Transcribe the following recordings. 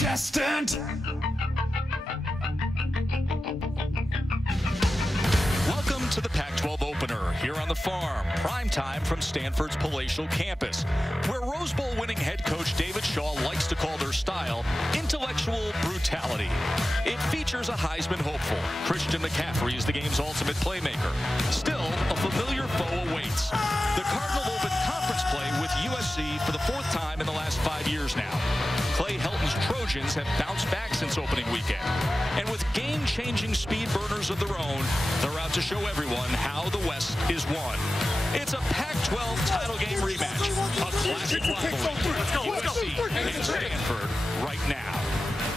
contestant. Welcome to the Pac-12 opener here on the farm. Prime time from Stanford's palatial campus, where Rose Bowl winning head coach David Shaw likes to call their style intellectual brutality. It features a Heisman hopeful. Christian McCaffrey is the game's ultimate playmaker. Still, a familiar foe awaits. The Cardinal opened conference play with USC for the 4th time in the last 5 years now. Clay Helton's Trojans have bounced back since opening weekend. And with game-changing speed burners of their own, they're out to show everyone how the West is won. It's a Pac-12 title game rematch, a classic rivalry. USC and Stanford right now.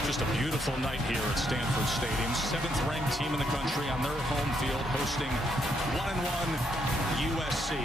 Just a beautiful night here at Stanford Stadium. 7th-ranked team in the country on their home field, hosting 1-1 USC.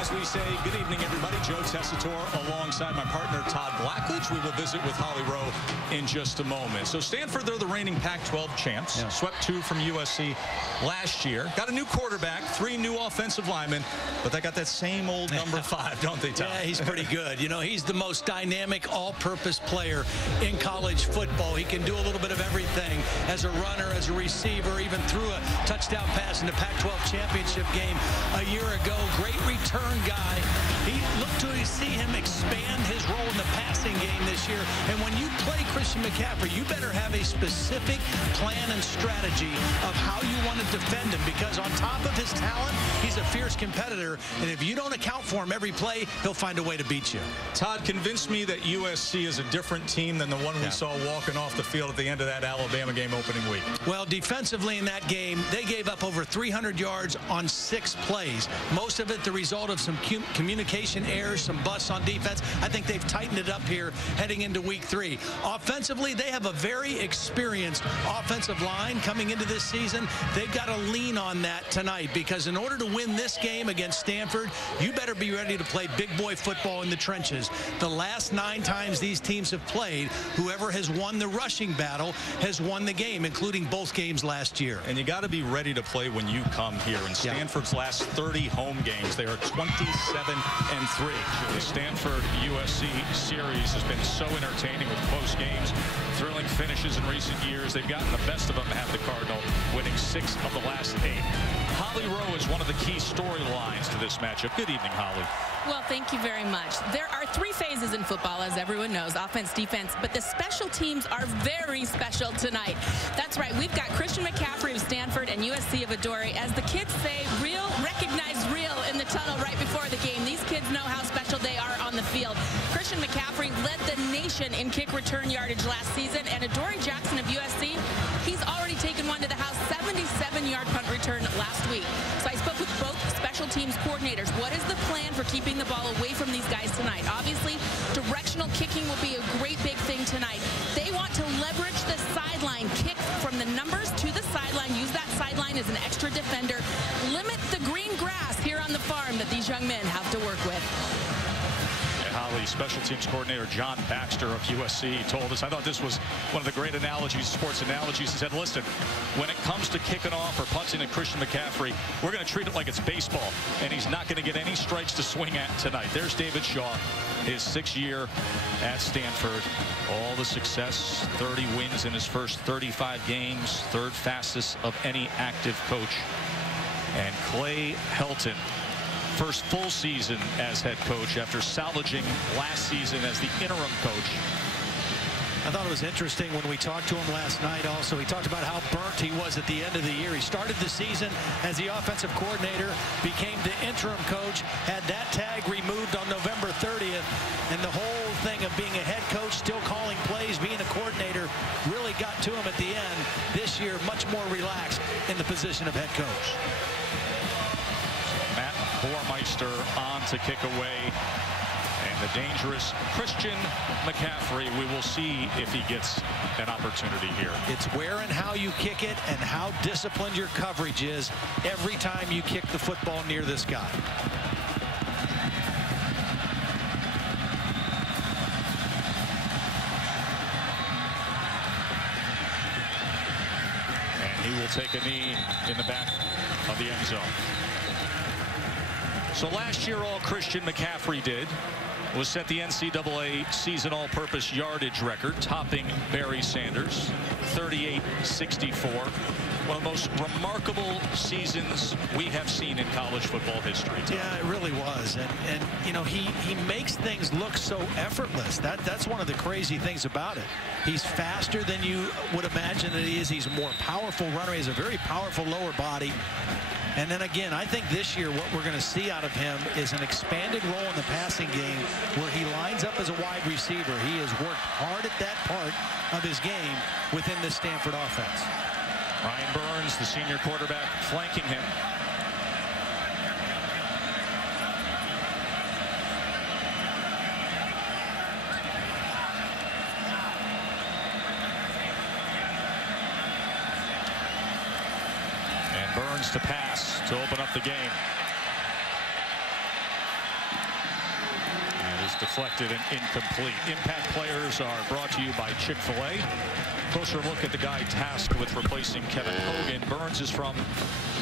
As we say, good evening, everybody. Joe Tessitore alongside my partner, Todd Blackledge. We will visit with Holly Rowe in just a moment. So Stanford, they're the reigning Pac-12 champs. Yeah. Swept 2 from USC last year. Got a new quarterback, 3 new offensive linemen, but they got that same old number 5, don't they, Todd? Yeah, he's pretty good. You know, he's the most dynamic all-purpose player in college football. He can do a little bit of everything as a runner, as a receiver, even threw a touchdown pass in the Pac-12 championship game a year ago. Great return guy. He looked to see him expand his role in the passing game this year. And when you play Christian McCaffrey, you better have a specific plan and strategy of how you want to defend him, because on top of his talent, he's a fierce competitor. And if you don't account for him every play, he'll find a way to beat you. Todd, convince me that USC is a different team than the one we saw walking off the field at the end of that Alabama game opening week. Well, defensively in that game, they gave up over 300 yards on 6 plays. Most of it the result of some communication errors, some busts on defense. I think they've tightened it up here heading into week 3. Offensively, they have a very experienced offensive line coming into this season. They've got to lean on that tonight, because in order to win this game against Stanford, you better be ready to play big boy football in the trenches. The last 9 times these teams have played, whoever has won the rushing battle has won the game, including both games last year. And you got to be ready to play when you come here. In Stanford's last 30 home games, they are 27-3. The Stanford-USC series has been so entertaining with close games, thrilling finishes in recent years. They've gotten the best of them to have the Cardinal, winning 6 of the last 8. Holly Rowe is one of the key storylines to this matchup. Good evening, Holly. Well, thank you very much. There are 3 phases in football, as everyone knows: offense, defense, but the special teams are very special tonight. That's right. We've got Christian McCaffrey of Stanford and USC of Adoree. As the kids say, real, recognize real in the tunnel right before the game. These kids know how special they are on the field. Christian McCaffrey led the nation in kick return yardage last season, and Adoree Jackson of USC, he's already taken one to the house, 77-yard punt return last week. So I spoke with both special teams coordinators. What is the plan for keeping the ball away from these guys tonight? Obviously, directional kicking will be a great big thing tonight. They want to leverage the sideline, kick from the numbers to the sideline, use that sideline as an extra defender, limit the green grass here on the farm that these young men have to work with. Holly, special teams coordinator John Baxter of USC told us, I thought this was one of the great analogies, sports analogies. He said, listen, when it comes to kicking off or punting at Christian McCaffrey, we're going to treat it like it's baseball, and he's not going to get any strikes to swing at tonight. There's David Shaw, his 6th year at Stanford. All the success, 30 wins in his first 35 games, 3rd fastest of any active coach. And Clay Helton, first full season as head coach after salvaging last season as the interim coach. I thought it was interesting when we talked to him last night also. He talked about how burnt he was at the end of the year. He started the season as the offensive coordinator, became the interim coach, had that tag removed on November 30th, and the whole thing of being a head coach, still calling plays, being a coordinator, really got to him at the end. This year, much more relaxed in the position of head coach. Bormeister on to kick away, and the dangerous Christian McCaffrey. We will see if he gets an opportunity here. It's where and how you kick it and how disciplined your coverage is every time you kick the football near this guy. And he will take a knee in the back of the end zone. So last year, all Christian McCaffrey did was set the NCAA season all-purpose yardage record, topping Barry Sanders, 38-64. One of the most remarkable seasons we have seen in college football history. Yeah, it really was. And you know, he makes things look so effortless. That's one of the crazy things about it. He's faster than you would imagine that he is. He's a more powerful runner. He has a very powerful lower body. And then again, I think this year what we're going to see out of him is an expanded role in the passing game where he lines up as a wide receiver. He has worked hard at that part of his game within the Stanford offense. Ryan Burns, the senior quarterback, flanking him. And Burns to pass to open up the game. And is deflected and incomplete. Impact players are brought to you by Chick-fil-A. Closer look at the guy tasked with replacing Kevin Hogan. Burns is from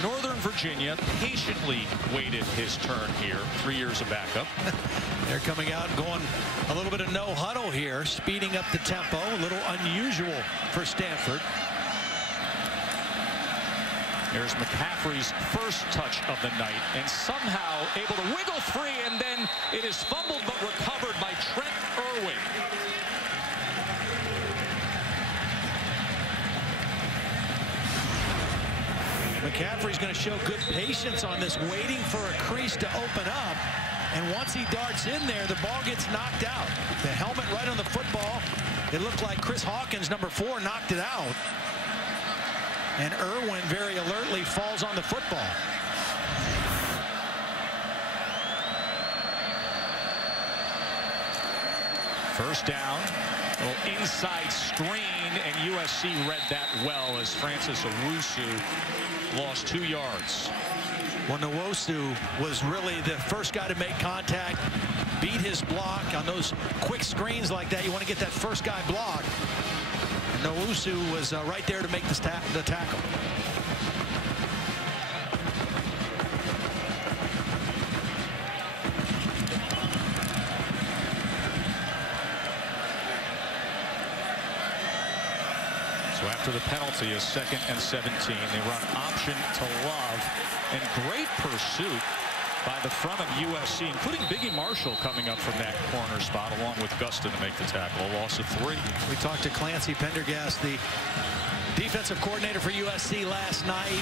Northern Virginia, patiently waited his turn here. 3 years of backup. They're coming out and going a little bit of no huddle here, speeding up the tempo, a little unusual for Stanford. There's McCaffrey's first touch of the night, and somehow able to wiggle free, and then it is fumbled but recovered by Trent Irwin. McCaffrey's going to show good patience on this, waiting for a crease to open up. And once he darts in there, the ball gets knocked out. The helmet right on the football. It looked like Chris Hawkins, number 4, knocked it out. And Irwin very alertly falls on the football. First down. A little inside screen, and USC read that well as Francis Owusu lost 2 yards. Well, Nwosu was really the first guy to make contact, beat his block on those quick screens like that. You want to get that first guy blocked. And Nwosu was right there to make the tackle. So after the penalty is 2nd and 17. They run option to Love, and great pursuit by the front of USC, including Biggie Marshall coming up from that corner spot along with Gustin to make the tackle. A loss of 3. We talked to Clancy Pendergast, the defensive coordinator for USC, last night.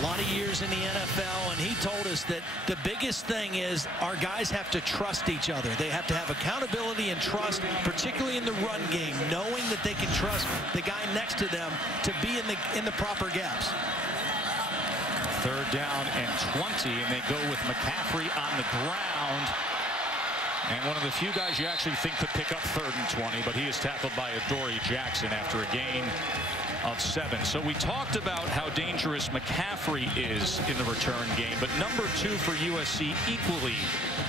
A lot of years in the NFL, and he told us that the biggest thing is our guys have to trust each other. They have to have accountability and trust, particularly in the run game, knowing that they can trust the guy next to them to be in the proper gaps. 3rd down and 20, and they go with McCaffrey on the ground. And one of the few guys you actually think could pick up 3rd and 20, but he is tackled by Adoree Jackson after a gain of 7. So we talked about how dangerous McCaffrey is in the return game, but number 2 for USC equally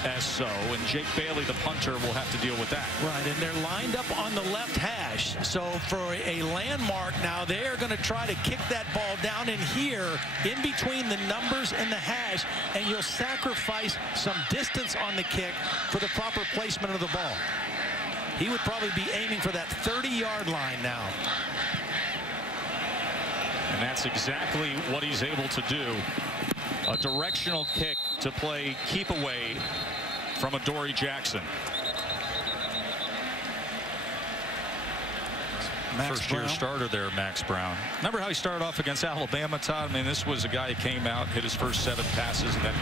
as so, and Jake Bailey, the punter, will have to deal with that. Right, and they're lined up on the left hash. So for a landmark now, they are going to try to kick that ball down in here, in between the numbers and the hash, and you'll sacrifice some distance on the kick for the proper placement of the ball. He would probably be aiming for that 30-yard line now. And that's exactly what he's able to do. A directional kick to play keep away from Adoree Jackson. First-year starter there, Max Brown. Remember how he started off against Alabama, Todd? I mean, this was a guy who came out, hit his first 7 passes, and then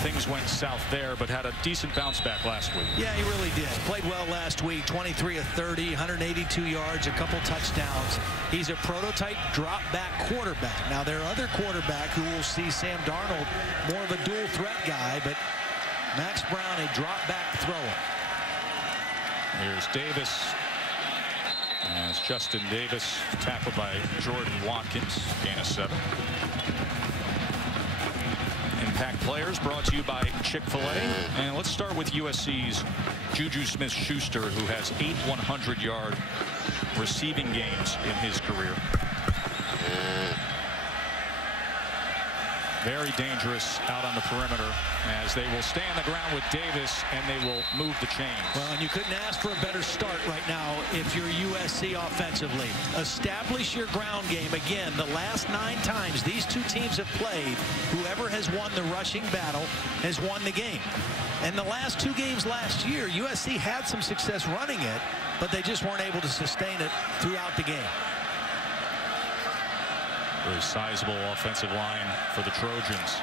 things went south there, but had a decent bounce back last week. Yeah, he really did. Played well last week, 23 of 30, 182 yards, a couple touchdowns. He's a prototype drop-back quarterback. Now, there are other quarterbacks who will see Sam Darnold more of a dual-threat guy, but Max Brown, a drop-back thrower. Here's Davis. As Justin Davis tackled by Jordan Watkins, gain of 7. Impact players brought to you by Chick-fil-A. And let's start with USC's Juju Smith-Schuster, who has 8 100-yard receiving games in his career. very dangerous out on the perimeter, as they will stay on the ground with Davis and they will move the chains. Well, and you couldn't ask for a better start right now if you're USC offensively. Establish your ground game. Again, the last 9 times these two teams have played, whoever has won the rushing battle has won the game. And the last 2 games last year, USC had some success running it, but they just weren't able to sustain it throughout the game. Very sizable offensive line for the Trojans.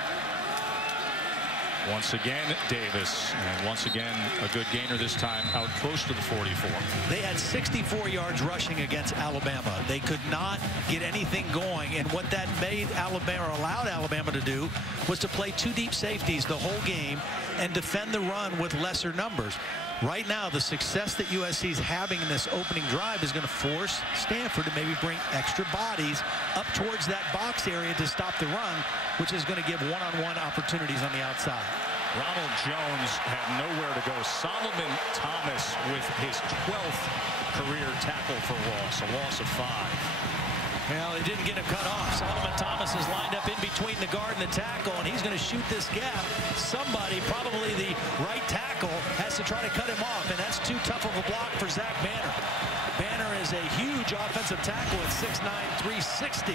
Once again, Davis, and once again, a good gainer this time, out close to the 44. They had 64 yards rushing against Alabama. They could not get anything going, and what that made Alabama, or allowed Alabama to do, was to play 2 deep safeties the whole game and defend the run with lesser numbers. Right now, the success that USC is having in this opening drive is going to force Stanford to maybe bring extra bodies up towards that box area to stop the run, which is going to give one-on-one opportunities on the outside. Ronald Jones had nowhere to go. Solomon Thomas with his 12th career tackle for loss, a loss of 5. Well, they didn't get him cut off. Solomon Thomas is lined up in between the guard and the tackle, and he's going to shoot this gap. Somebody, probably the right tackle, has to try to cut him off, and that's too tough of a block for Zach Banner. Banner is a huge offensive tackle at 6'9", 360,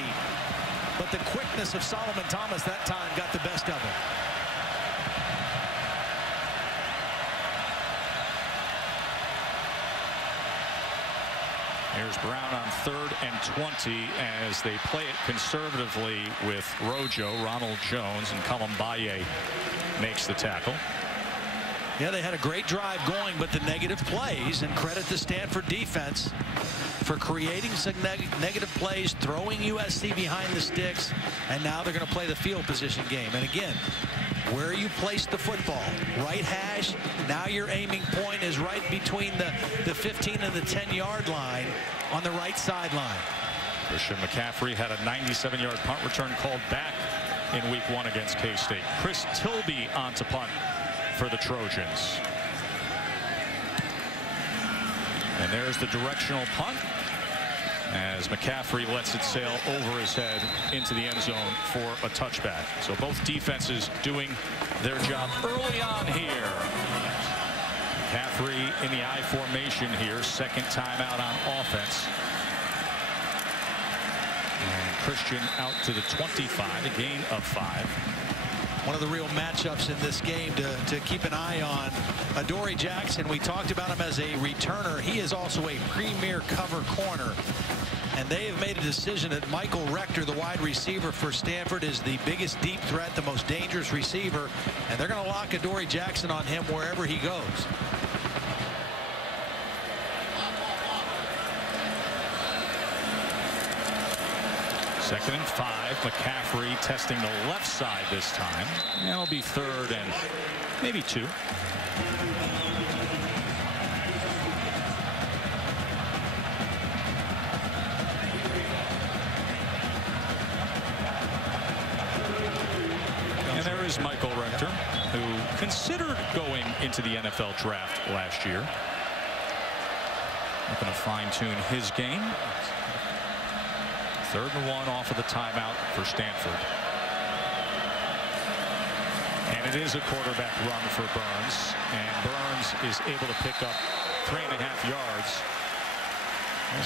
but the quickness of Solomon Thomas that time got the best of him. Here's Brown on 3rd and 20 as they play it conservatively with Rojo, Ronald Jones, and Columbaye makes the tackle. Yeah, they had a great drive going, but the negative plays, and credit the Stanford defense for creating some negative plays, throwing USC behind the sticks, and now they're going to play the field position game. And again, where you place the football, right hash, now your aiming point is right between the 15 and the 10-yard line on the right sideline. Christian McCaffrey had a 97-yard punt return called back in week 1 against K-State. Chris Tilby on to punt for the Trojans. And there's the directional punt as McCaffrey lets it sail over his head into the end zone for a touchback. So both defenses doing their job early on here. McCaffrey in the I formation here, 2nd time out on offense. And Christian out to the 25, a gain of 5. One of the real matchups in this game to keep an eye on. Adoree Jackson, we talked about him as a returner. He is also a premier cover corner. And they have made a decision that Michael Rector, the wide receiver for Stanford, is the biggest deep threat, the most dangerous receiver. And they're going to lock Adoree Jackson on him wherever he goes. Second and 5. McCaffrey testing the left side this time. That'll be 3rd and maybe 2. And there is Michael Rector, who considered going into the NFL draft last year. Looking to fine-tune his game. 3rd and 1 off of the timeout for Stanford. And it is a quarterback run for Burns. And Burns is able to pick up 3.5 yards.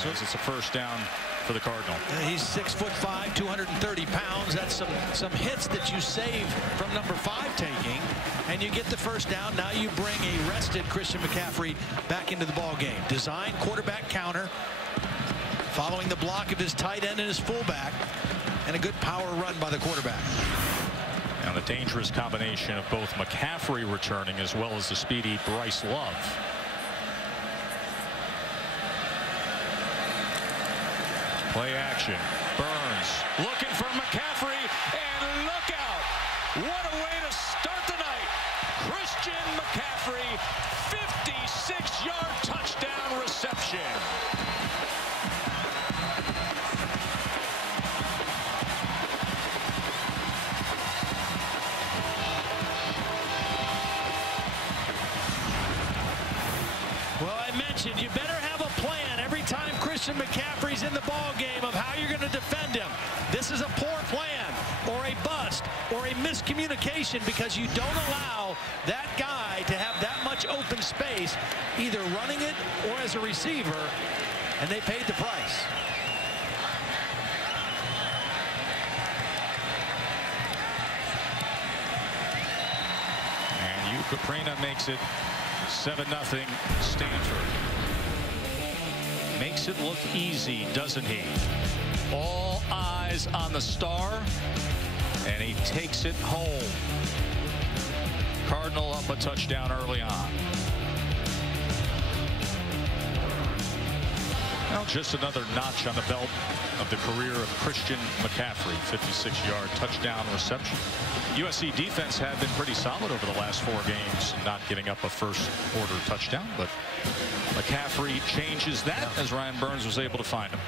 So it's a 1st down for the Cardinal. He's 6'5", 230 pounds. That's some hits that you save from number 5 taking. And you get the 1st down. Now you bring a rested Christian McCaffrey back into the ball game. Design quarterback counter, following the block of his tight end and his fullback, and a good power run by the quarterback. Now the dangerous combination of both McCaffrey returning as well as the speedy Bryce Love. Play action. Burns looking for McCaffrey, and look out! What a way to start the night. Christian McCaffrey, 56-yard touchdown reception. You better have a plan every time Christian McCaffrey's in the ball game of how you're going to defend him. This is a poor plan, or a bust, or a communication because you don't allow that guy to have that much open space, either running it or as a receiver, and they paid the price. And Caprina makes it 7-0 Stanford. Makes it look easy, doesn't he? All eyes on the star, and he takes it home. Cardinal up a touchdown early on. Well, just another notch on the belt of the career of Christian McCaffrey. 56-yard touchdown reception. USC defense had been pretty solid over the last 4 games, not giving up a first-quarter touchdown, but McCaffrey changes that as Ryan Burns was able to find him.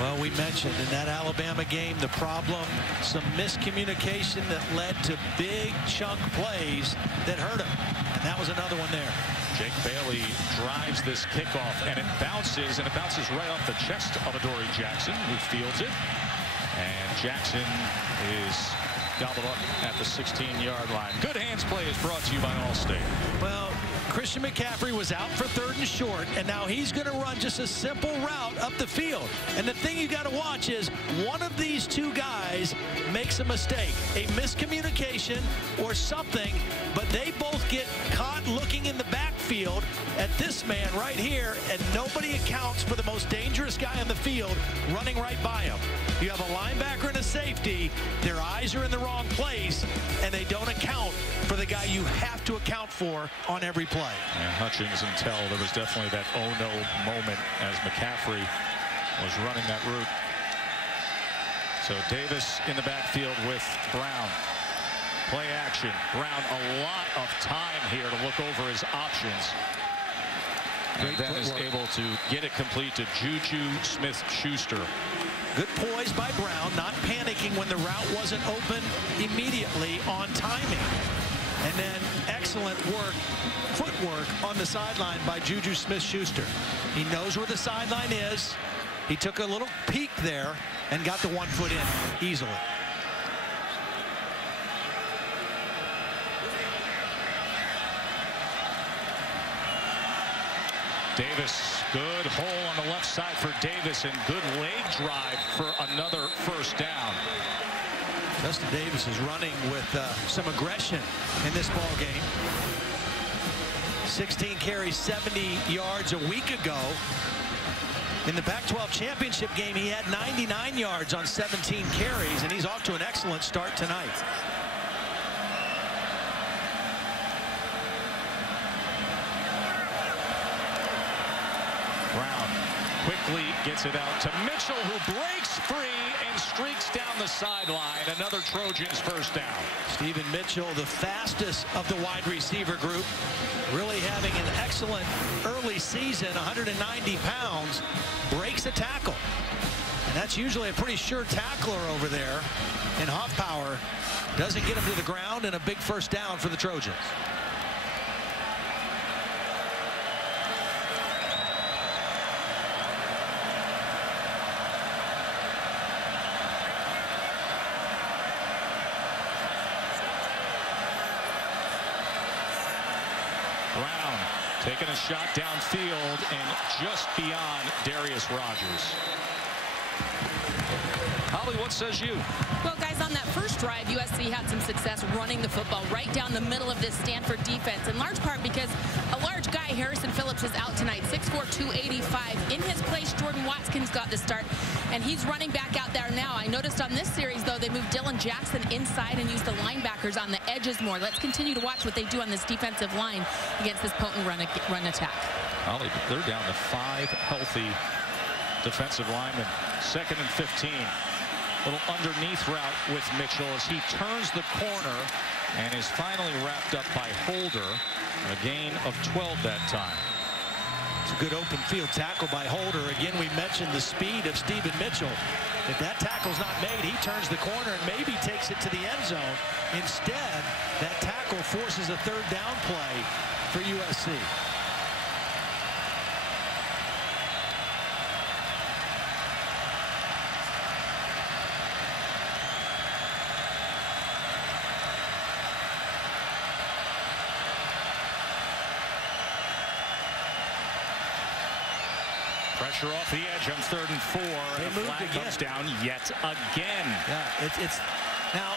Well, we mentioned in that Alabama game the problem, some miscommunication that led to big chunk plays that hurt him. And that was another one there. Jake Bailey drives this kickoff, and it bounces right off the chest of Adoree Jackson, who fields it. And Jackson is gobbled up at the 16-yard line. Good hands play is brought to you by Allstate. Well, Christian McCaffrey was out for 3rd and short, and now he's going to run just a simple route up the field. And the thing you got to watch is one of these 2 guys makes a mistake, a miscommunication or something, but they both get caught looking in the backfield at this man right here, and nobody accounts for the most dangerous guy on the field running right by him. You have a linebacker and a safety, their eyes are in the wrong place, and they don't account for the guy you have to account for on every play. And Hutchings and Tell, there was definitely that oh-no moment as McCaffrey was running that route. So Davis in the backfield with Brown. Play action. Brown a lot of time here to look over his options. And then is able to get it complete to Juju Smith-Schuster. Good poise by Brown, not panicking when the route wasn't open immediately on timing. And then excellent footwork on the sideline by Juju Smith-Schuster. He knows where the sideline is. He took a little peek there and got the 1 foot in easily. Davis, good hole on the left side for Davis, and good leg drive for another first down. Justin Davis is running with some aggression in this ball game. 16 carries, 70 yards a week ago. In the Pac-12 championship game, he had 99 yards on 17 carries, and he's off to an excellent start tonight. Brown quickly gets it out to Mitchell, who breaks free and streaks down the sideline. Another Trojans first down. Stephen Mitchell, the fastest of the wide receiver group, really having an excellent early season. 190 pounds, breaks a tackle. And that's usually a pretty sure tackler over there. And Hoffpower doesn't get him to the ground, and a big first down for the Trojans. Brown taking a shot downfield and just beyond Darius Rogers. Holly, what says you? Well, guys, on that first drive, USC had some success running the football right down the middle of this Stanford defense, in large part because a large guy, Harrison Phillips, is out tonight, 6'4", 285. In his place, Jordan Watkins got the start, and he's running back out there now. I noticed on this series, though, they moved Dylan Jackson inside and used the linebackers on the edges more. Let's continue to watch what they do on this defensive line against this potent run attack. Holly, they're down to 5 healthy defensive linemen. 2nd and 15. Little underneath route with Mitchell as he turns the corner and is finally wrapped up by Holder. A gain of 12 that time. It's a good open field tackle by Holder. Again, we mentioned the speed of Stephen Mitchell. If that tackle's not made, he turns the corner and maybe takes it to the end zone. Instead, that tackle forces a 3rd down play for USC. Pressure off the edge on 3rd and 4. The flag comes down yet again. Yeah, it's now.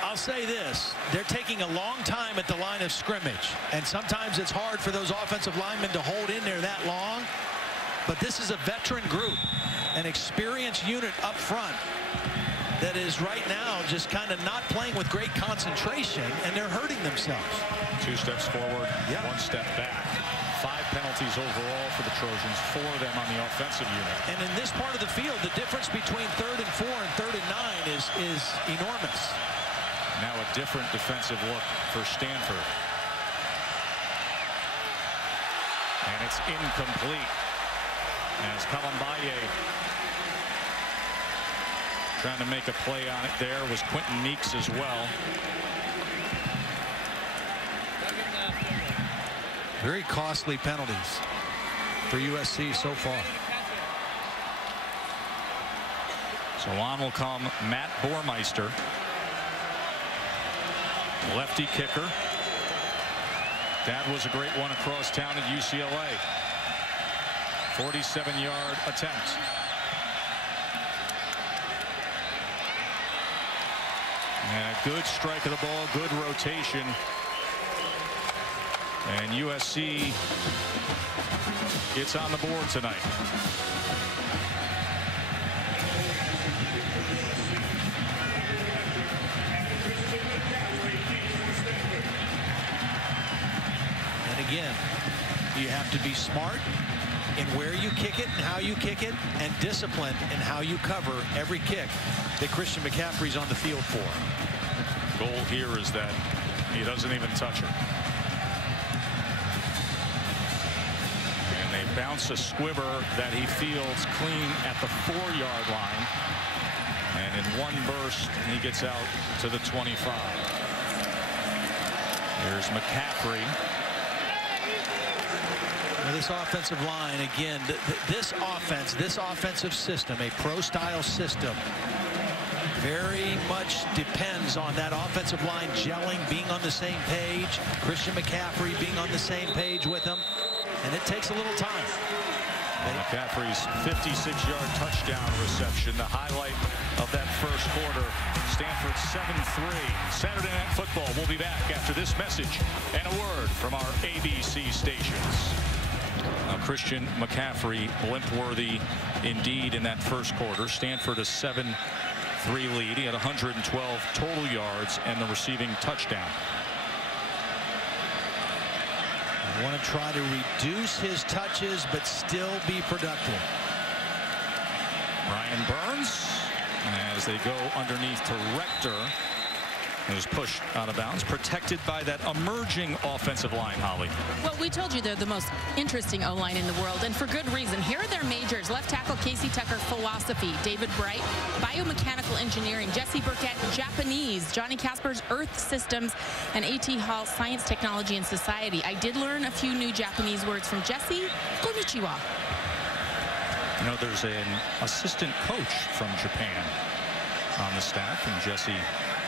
I'll say this, they're taking a long time at the line of scrimmage, and sometimes it's hard for those offensive linemen to hold in there that long, but this is a veteran group, an experienced unit up front that is right now just kind of not playing with great concentration, and they're hurting themselves. 2 steps forward, 1 step back. 5 penalties overall for the Trojans, 4 of them on the offensive unit. And in this part of the field, the difference between 3rd and 4 and 3rd and 9 is enormous. Now a different defensive look for Stanford. And it's incomplete. As Kalambaye trying to make a play on it there was Quentin Meeks as well. Very costly penalties for USC so far. So on will come Matt Bormeister. Lefty kicker. That was a great one across town at UCLA. 47-yard attempt. And a good strike of the ball, good rotation. And USC gets on the board tonight. Again, you have to be smart in where you kick it and how you kick it, and disciplined in how you cover every kick that Christian McCaffrey's on the field for. Goal here is that he doesn't even touch her. And they bounce a squibber that he fields clean at the 4-yard line. And in one burst, he gets out to the 25. Here's McCaffrey. This offensive line, again, this offensive system, a pro-style system, very much depends on that offensive line gelling, being on the same page, Christian McCaffrey being on the same page with them, and it takes a little time. McCaffrey's 56-yard touchdown reception, the highlight of that first quarter. Stanford 7-3. Saturday Night Football. We'll be back after this message and a word from our ABC stations. Christian McCaffrey, blimp-worthy indeed in that first quarter. Stanford a 7-3 lead. He had 112 total yards and the receiving touchdown. I want to try to reduce his touches but still be productive. Ryan Burns, as they go underneath to Rector. It was pushed out of bounds, protected by that emerging offensive line, Holly. Well, we told you they're the most interesting O-line in the world, and for good reason. Here are their majors. Left tackle Casey Tucker, philosophy. David Bright, biomechanical engineering. Jesse Burkett, Japanese. Johnny Casper's earth systems. And A.T. Hall, science, technology, and society. I did learn a few new Japanese words from Jesse. Konnichiwa. You know, there's an assistant coach from Japan on the staff, and Jesse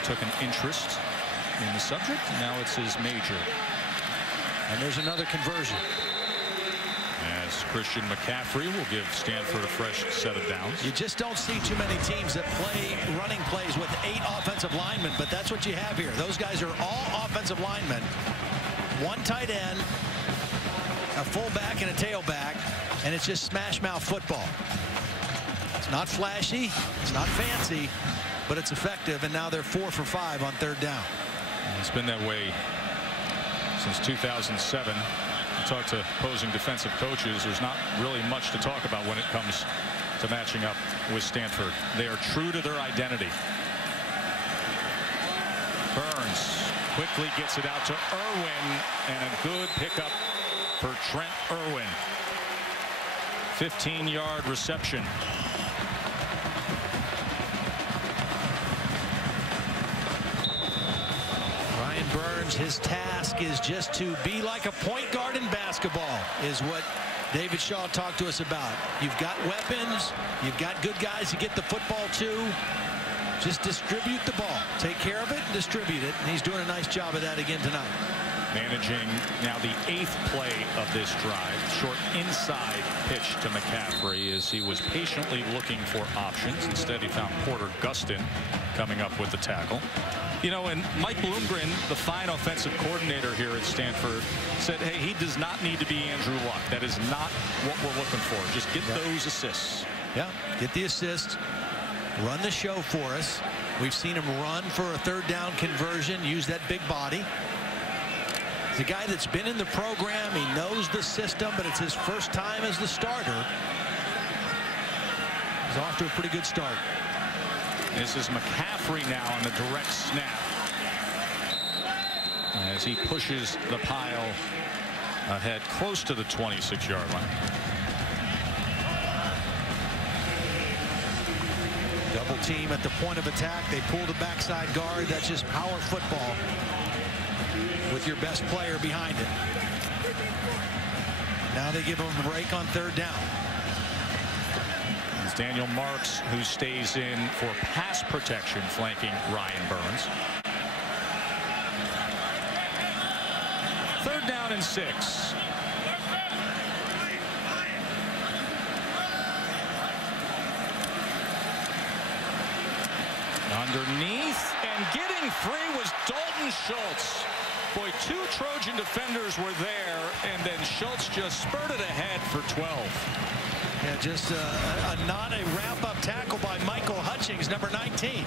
took an interest in the subject. Now it's his major. And there's another conversion. As Christian McCaffrey will give Stanford a fresh set of downs. You just don't see too many teams that play running plays with 8 offensive linemen, but that's what you have here. Those guys are all offensive linemen. 1 tight end, a fullback, and a tailback, and it's just smash mouth football. It's not flashy, it's not fancy, but it's effective, and now they're 4 for 5 on 3rd down. It's been that way since 2007. You talk to opposing defensive coaches, there's not really much to talk about when it comes to matching up with Stanford. They are true to their identity. Burns quickly gets it out to Irwin, and a good pickup for Trent Irwin. 15-yard reception. Burns, his task is just to be like a point guard in basketball, is what David Shaw talked to us about. You've got weapons, you've got good guys to get the football to. Just distribute the ball. Take care of it and distribute it, and he's doing a nice job of that again tonight. managing now the 8th play of this drive. Short inside pitch to McCaffrey as he was patiently looking for options. Instead, he found Porter Gustin coming up with the tackle. You know, and Mike Bloomgren, the fine offensive coordinator here at Stanford, said, hey, he does not need to be Andrew Luck. That is not what we're looking for. Just get those assists. Yeah, get the assists. Run the show for us. We've seen him run for a 3rd down conversion, use that big body. He's a guy that's been in the program. He knows the system, but it's his first time as the starter. He's off to a pretty good start. This is McCaffrey now on the direct snap as he pushes the pile ahead close to the 26-yard line. Double team at the point of attack. They pull the backside guard. That's just power football with your best player behind it. Now they give him a break on 3rd down. It's Daniel Marks who stays in for pass protection, flanking Ryan Burns. 3rd down and 6. Underneath and getting free was Dalton Schultz. Boy, 2 Trojan defenders were there, and then Schultz just spurted ahead for 12. Yeah, just not a wrap-up tackle by Michael Hutchings, number 19.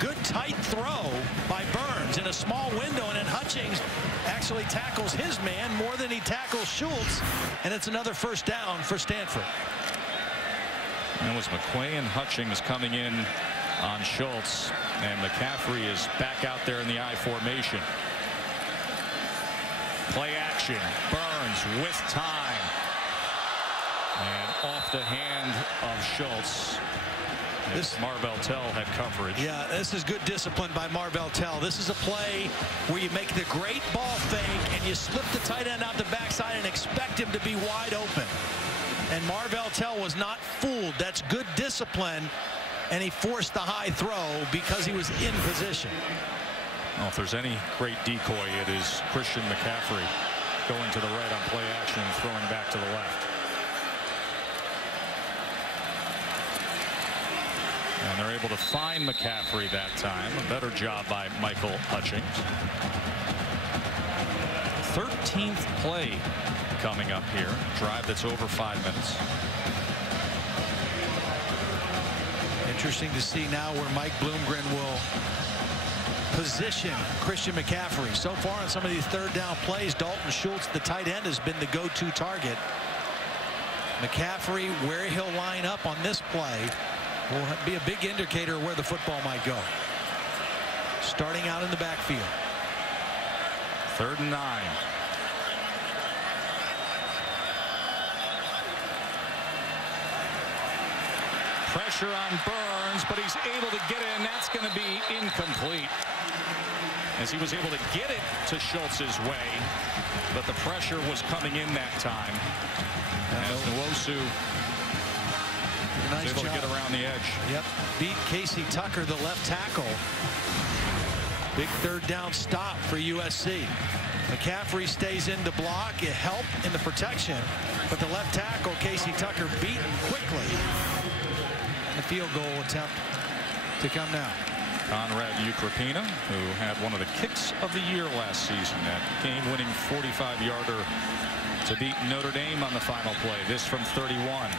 Good tight throw by Burns in a small window, and then Hutchings actually tackles his man more than he tackles Schultz, and it's another 1st down for Stanford. That was McQuay and Hutchings coming in on Schultz, and McCaffrey is back out there in the I formation. Play action. Burns with time. And off the hand of Schultz. This Marvell Tell had coverage. Yeah, this is good discipline by Marvell Tell. This is a play where you make the great ball fake and you slip the tight end out the backside and expect him to be wide open. And Marvell Tell was not fooled. That's good discipline. And he forced the high throw because he was in position. Well, if there's any great decoy, it is Christian McCaffrey going to the right on play action and throwing back to the left. And they're able to find McCaffrey that time. A better job by Michael Hutchings. 13th play coming up here. Drive that's over 5 minutes. Interesting to see now where Mike Bloomgren will position Christian McCaffrey. So far on some of these 3rd down plays, Dalton Schultz, the tight end, has been the go-to target. McCaffrey, where he'll line up on this play, will be a big indicator of where the football might go. Starting out in the backfield. 3rd and 9. Pressure on Burns, but he's able to get it, and that's going to be incomplete. As he was able to get it to Schultz's way, but the pressure was coming in that time. As Nwosu was able to get around the edge. Yep, beat Casey Tucker, the left tackle. Big 3rd down stop for USC. McCaffrey stays in to block, a help in the protection, but the left tackle, Casey Tucker, beaten quickly. The field goal attempt to come now. Conrad Ukrapina, who had one of the kicks of the year last season, that game-winning 45-yarder to beat Notre Dame on the final play. This from 31.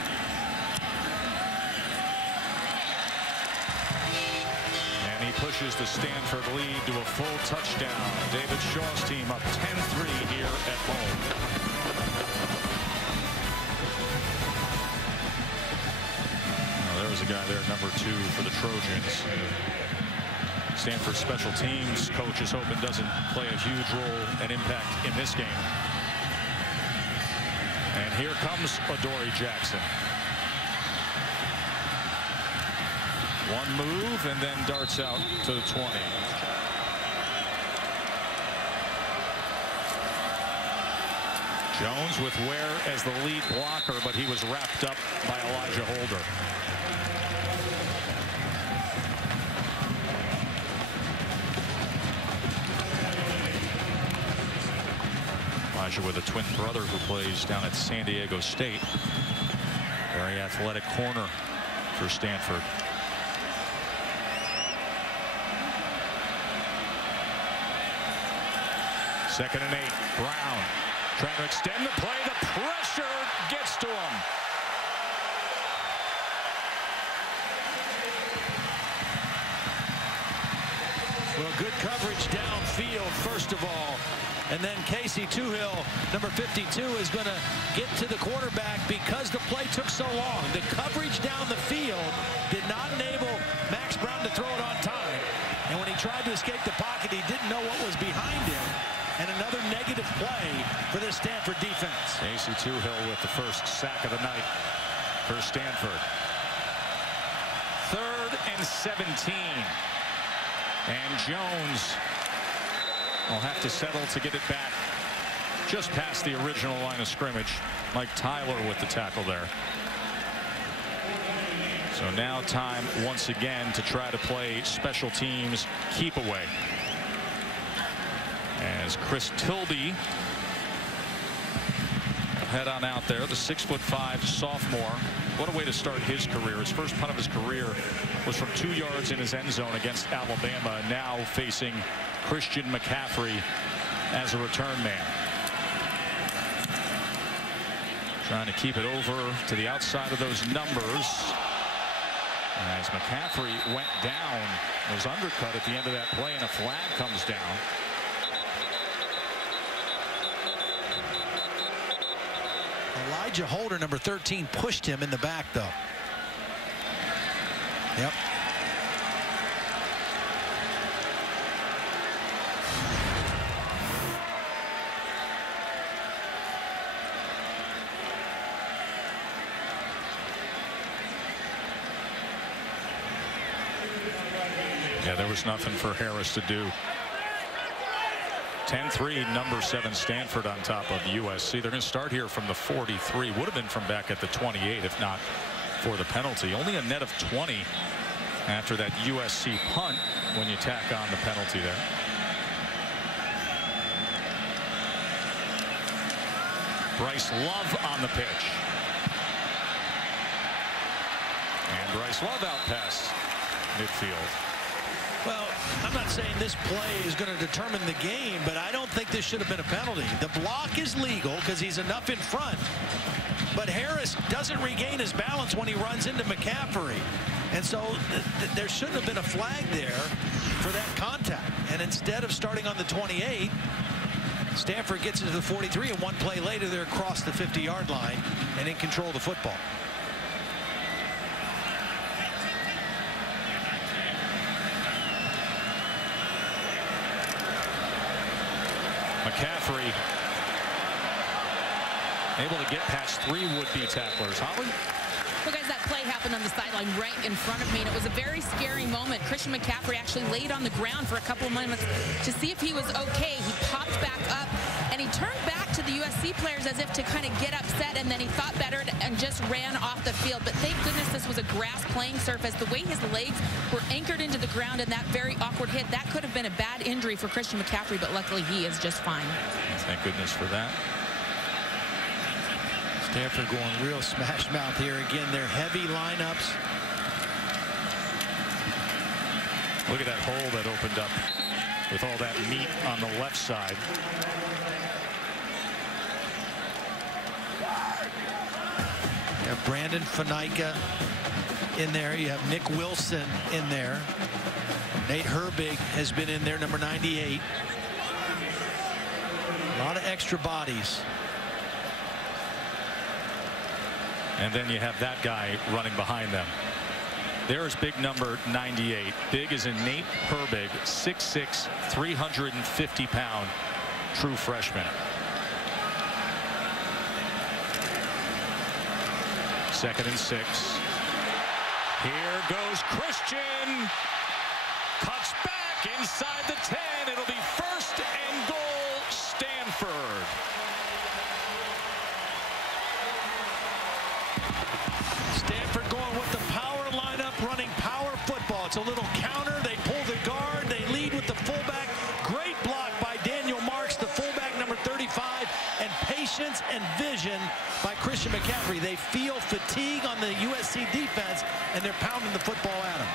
And he pushes the Stanford lead to a full touchdown. David Shaw's team up 10-3 here at home. There's a guy there, number 2 for the Trojans. Stanford special teams coach is hoping doesn't play a huge role and impact in this game. And here comes Adoree Jackson. One move and then darts out to the 20. Jones with Ware as the lead blocker, but he was wrapped up by Elijah Holder. Elijah with a twin brother who plays down at San Diego State. Very athletic corner for Stanford. Second and 8. Brown trying to extend the play. The pressure gets to him. Well, good coverage downfield, first of all. And then Casey Tuhill, number 52, is going to get to the quarterback because the play took so long. The coverage down the field did not enable Max Brown to throw it on time. And when he tried to escape the pocket, he didn't know what was behind him. And another negative play for the Stanford defense. Casey Tuhill with the first sack of the night for Stanford. 3rd and 17. And Jones will have to settle to get it back just past the original line of scrimmage. Mike Tyler with the tackle there. So now time once again to try to play special teams keep away. As Chris Tilby head on out there, the 6'5" sophomore. What a way to start his career. His first punt of his career was from 2 yards in his end zone against Alabama. Now facing Christian McCaffrey as a return man. Trying to keep it over to the outside of those numbers. As McCaffrey went down, was undercut at the end of that play, and a flag comes down. Elijah Holder, number 13, pushed him in the back, though. Yep. Yeah, there was nothing for Harris to do. 10-3, number 7 Stanford on top of USC. They're going to start here from the 43. Would have been from back at the 28 if not for the penalty. Only a net of 20 after that USC punt when you tack on the penalty there. Bryce Love on the pitch. And Bryce Love out past midfield. Well, I'm not saying this play is going to determine the game, but I don't think this should have been a penalty. The block is legal because he's enough in front, but Harris doesn't regain his balance when he runs into McCaffrey. And so there shouldn't have been a flag there for that contact. And instead of starting on the 28, Stanford gets into the 43, and one play later they're across the 50-yard line and in control of the football. McCaffrey able to get past 3 would-be tacklers. Holly? Well, guys, that play happened on the sideline right in front of me, and it was a very scary moment. Christian McCaffrey actually laid on the ground for a couple of moments to see if he was okay. He popped back up, and he turned back to the USC players as if to kind of get upset, and then he thought better and just ran off the field. But thank goodness this was a grass playing surface. The way his legs were anchored into the ground in that very awkward hit, that could have been a bad injury for Christian McCaffrey, but luckily he is just fine. Thank goodness for that. Stanford going real smash mouth here. Again, they're heavy lineups. Look at that hole that opened up with all that meat on the left side. You have Brandon Fanica in there. You have Nick Wilson in there. Nate Herbig has been in there, number 98. A lot of extra bodies. And then you have that guy running behind them. There's big number 98. Big is in Nate Herbig, 6'6", 350-pound true freshman. Second and 6. Here goes Christian. Cuts back inside the 10. It'll be 1st and goal, Stanford. Stanford going with the power lineup, running power football. It's a little counter. They pull the guard. They lead with the fullback. Great block by Daniel Marks, the fullback, number 35. decision by Christian McCaffrey. They feel fatigue on the USC defense, and they're pounding the football at him.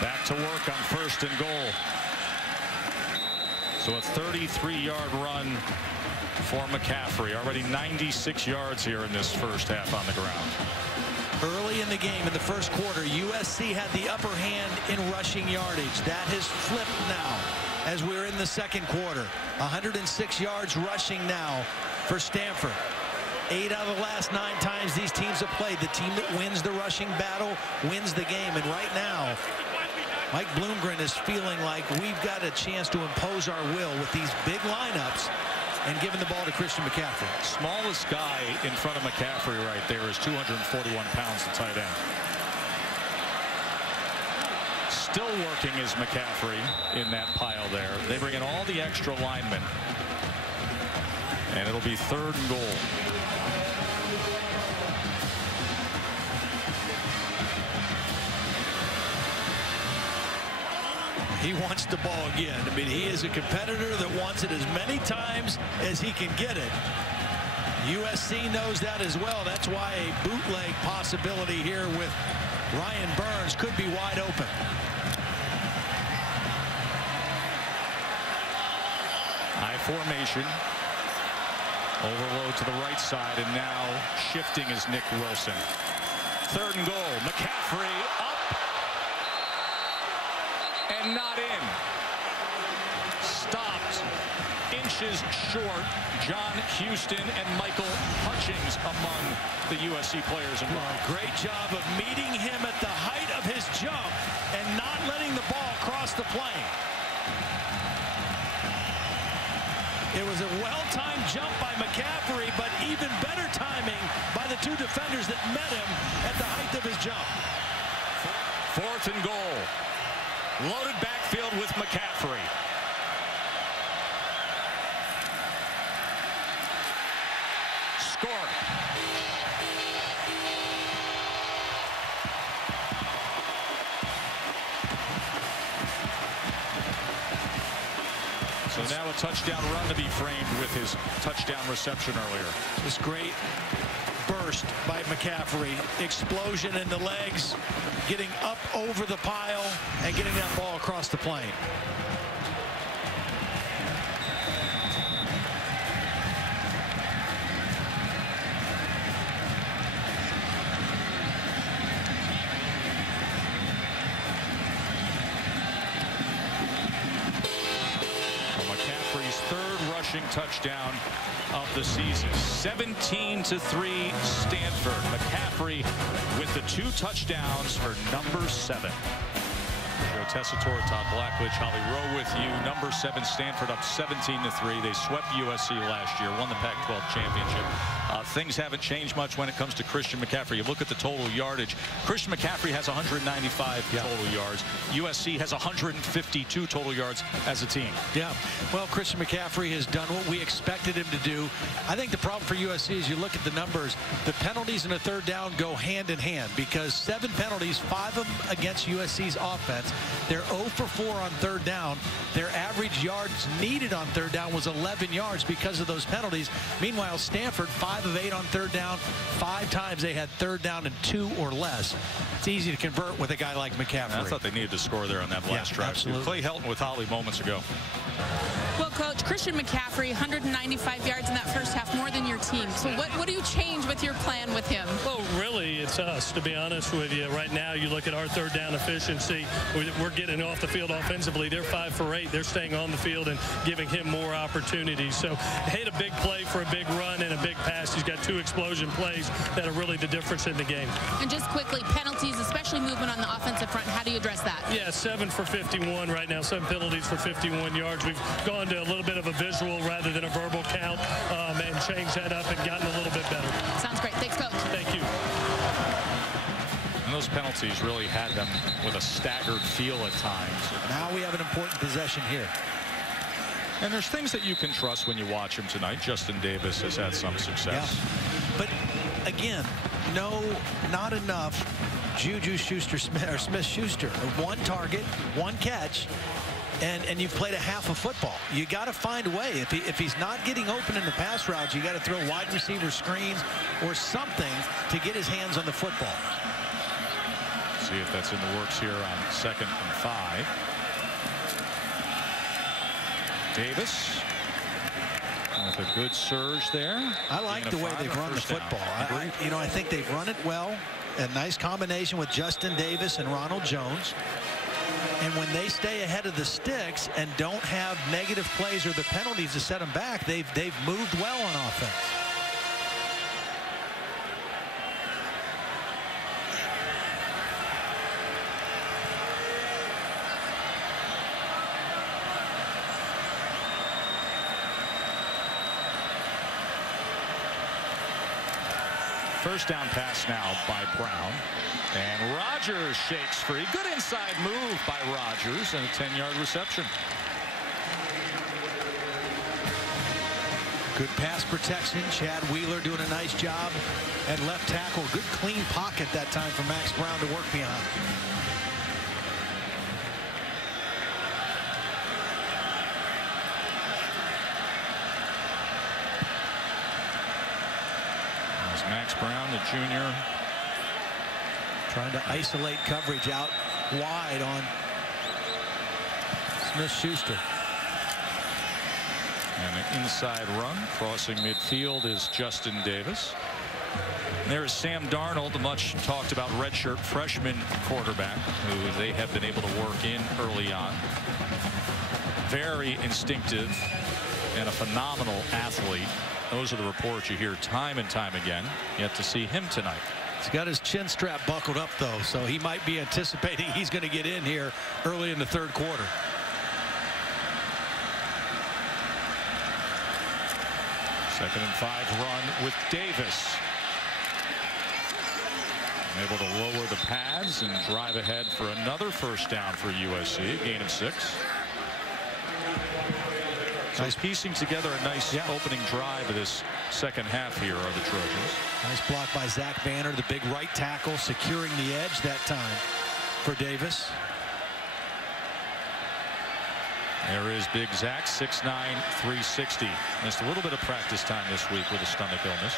Back to work on 1st and goal. So a 33-yard run for McCaffrey. Already 96 yards here in this first half on the ground. Early in the game, in the first quarter, USC had the upper hand in rushing yardage. That has flipped now as we're in the second quarter. 106 yards rushing now for Stanford. 8 out of the last 9 times these teams have played, the team that wins the rushing battle wins the game. And right now, Mike Bloomgren is feeling like we've got a chance to impose our will with these big lineups and giving the ball to Christian McCaffrey. Smallest guy in front of McCaffrey right there is 241 pounds, the tight end. Still working is McCaffrey in that pile there. They bring in all the extra linemen. And it'll be 3rd and goal. He wants the ball again. I mean, he is a competitor that wants it as many times as he can get it. USC knows that as well. That's why a bootleg possibility here with Ryan Burns could be wide open. High formation. Overload to the right side, and now shifting is Nick Wilson. 3rd and goal. McCaffrey up. And not in. Stopped inches short. John Houston and Michael Hutchings among the USC players involved. Great job of meeting him at the height of his jump and not letting the ball cross the plane. It was a well-timed jump by McCaffrey, but even better timing by the 2 defenders that met him at the height of his jump. 4th and goal. Loaded backfield with McCaffrey. Score. So now a touchdown run to be framed with his touchdown reception earlier. This great burst by McCaffrey. Explosion in the legs, getting up over the pile and getting that ball across the plane. McCaffrey's 3rd rushing touchdown of the season. 17-3 Stanford. McCaffrey with the 2 touchdowns for number 7. Joe Tessitore, Todd Blackledge, Holly Rowe with you. Number 7 Stanford up 17-3. They swept USC last year, won the Pac-12 championship. Things haven't changed much when it comes to Christian McCaffrey. You look at the total yardage. Christian McCaffrey has 195 total yards. USC has 152 total yards as a team. Yeah. Well, Christian McCaffrey has done what we expected him to do. I think the problem for USC is you look at the numbers. The penalties in a 3rd down go hand in hand because 7 penalties, 5 of them against USC's offense. They're 0 for 4 on 3rd down. Their average yards needed on 3rd down was 11 yards because of those penalties. Meanwhile, Stanford, 5 of 8 on 3rd down. 5 times they had 3rd down and 2 or less. It's easy to convert with a guy like McCaffrey. I thought they needed to score there on that last drive. Absolutely. Clay Helton with Holly moments ago. Well, Coach, Christian McCaffrey, 195 yards in that first half, more than your team. So what do you change with your plan with him? Well, really, it's us, to be honest with you. Right now, you look at our 3rd down efficiency. We're getting off the field offensively. They're 5 for 8. They're staying on the field and giving him more opportunities. So hit a big play for a big run and a big pass. He's got 2 explosion plays that are really the difference in the game. And just quickly, penalties, especially movement on the offensive front. How do you address that? Yeah, 7 for 51 right now. 7 penalties for 51 yards. We've gone to a little bit of a visual rather than a verbal count and changed that up and gotten a little bit better. Sounds great. Thanks, Coach. Thank you. And those penalties really had them with a staggered feel at times. Now we have an important possession here. And there's things that you can trust when you watch him tonight. Justin Davis has had some success. Yeah. But again, no, not enough Juju Smith-Schuster. 1 target, 1 catch. and you've played a half of football. You got to find a way. If he's not getting open in the pass routes, you got to throw wide receiver screens or something to get his hands on the football. See if that's in the works here on 2nd and 5. Davis with a good surge there. I like the way they've run the football. I think they've run it well. A nice combination with Justin Davis and Ronald Jones. And when they stay ahead of the sticks and don't have negative plays or the penalties to set them back, they've moved well on offense. First down pass now by Brown. And Rodgers shakes free. Good inside move by Rodgers and a 10-yard reception. Good pass protection. Chad Wheeler doing a nice job at left tackle. Good clean pocket that time for Max Brown to work behind. Max Brown, the junior, trying to isolate coverage out wide on Smith-Schuster. And an inside run crossing midfield is Justin Davis. There is Sam Darnold, the much talked about redshirt freshman quarterback who they have been able to work in early on. Very instinctive and a phenomenal athlete. Those are the reports you hear time and time again. Yet to see him tonight. He's got his chin strap buckled up, though, so he might be anticipating he's going to get in here early in the third quarter. Second and 5 run with Davis. Able to lower the pads and drive ahead for another first down for USC. Gain of 6. So he's piecing together a nice opening drive of this second half here are the Trojans. Nice block by Zach Banner, the big right tackle, securing the edge that time for Davis. There is big Zach, 6'9", 360. Missed a little bit of practice time this week with a stomach illness.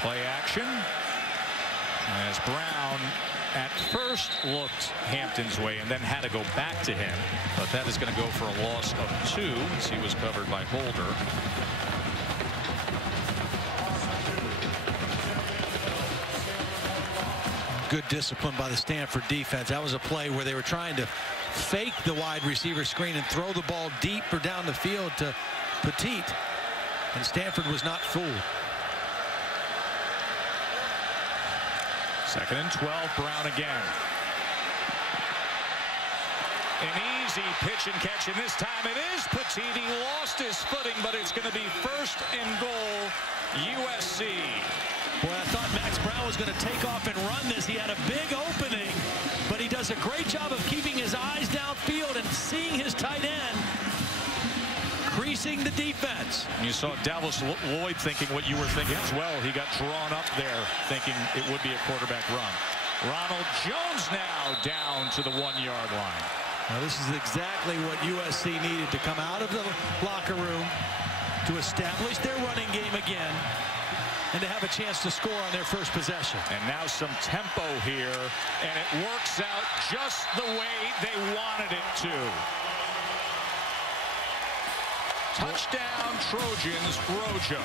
Play action as Brown at first looked Hampton's way and then had to go back to him, but that is going to go for a loss of 2 as he was covered by Holder. Good discipline by the Stanford defense. That was a play where they were trying to fake the wide receiver screen and throw the ball deeper down the field to Petit, and Stanford was not fooled. Second and 12, Brown again. An easy pitch and catch, and this time it is Petit. He lost his footing, but it's going to be first and goal, USC. Boy, I thought Max Brown was going to take off and run this. He had a big opening, but he does a great job of keeping his eyes downfield and seeing his tight end creasing the defense. You saw Dallas Lloyd thinking what you were thinking as well. He got drawn up there thinking it would be a quarterback run. Ronald Jones now down to the 1-yard line. Now, this is exactly what USC needed to come out of the locker room to establish their running game again and to have a chance to score on their first possession. And now some tempo here, and it works out just the way they wanted it to. Touchdown, Trojans, Rojo.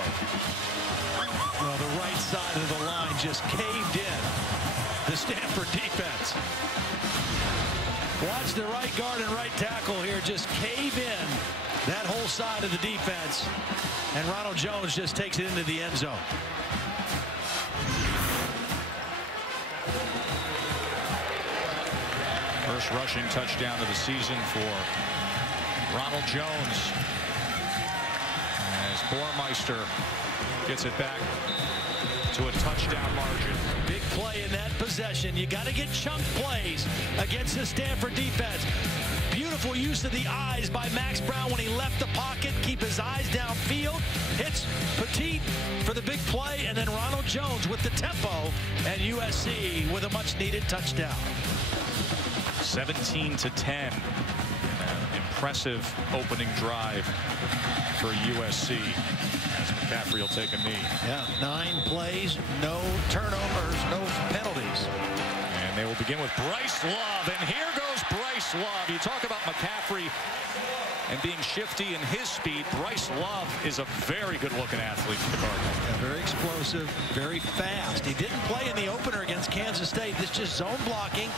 Well, the right side of the line just caved in. The Stanford defense. Watch the right guard and right tackle here just cave in that whole side of the defense. And Ronald Jones just takes it into the end zone. First rushing touchdown of the season for Ronald Jones. As Bormeister gets it back to a touchdown margin. Big play in that possession. You got to get chunk plays against the Stanford defense. Beautiful use of the eyes by Max Brown when he left the pocket. Keep his eyes downfield. Hits Petit for the big play. And then Ronald Jones with the tempo. And USC with a much-needed touchdown. 17-10. Impressive opening drive for USC. As McCaffrey will take a knee. Yeah, 9 plays, no turnovers, no penalties. And they will begin with Bryce Love. And here goes Bryce Love. You talk about McCaffrey and being shifty in his speed. Bryce Love is a very good-looking athlete for the Cardinals. Yeah, very explosive, very fast. He didn't play in the opener against Kansas State. This is just zone blocking,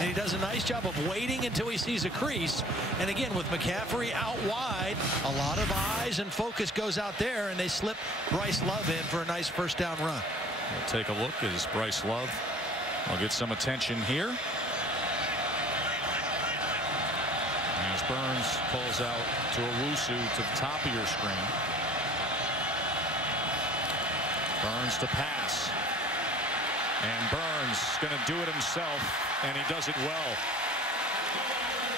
and he does a nice job of waiting until he sees a crease. And again, with McCaffrey out wide, a lot of eyes and focus goes out there, and they slip Bryce Love in for a nice first down run. We'll take a look as Bryce Love will get some attention here. As Burns pulls out to Owusu to the top of your screen. Burns to pass. And Burns going to do it himself, and he does it well.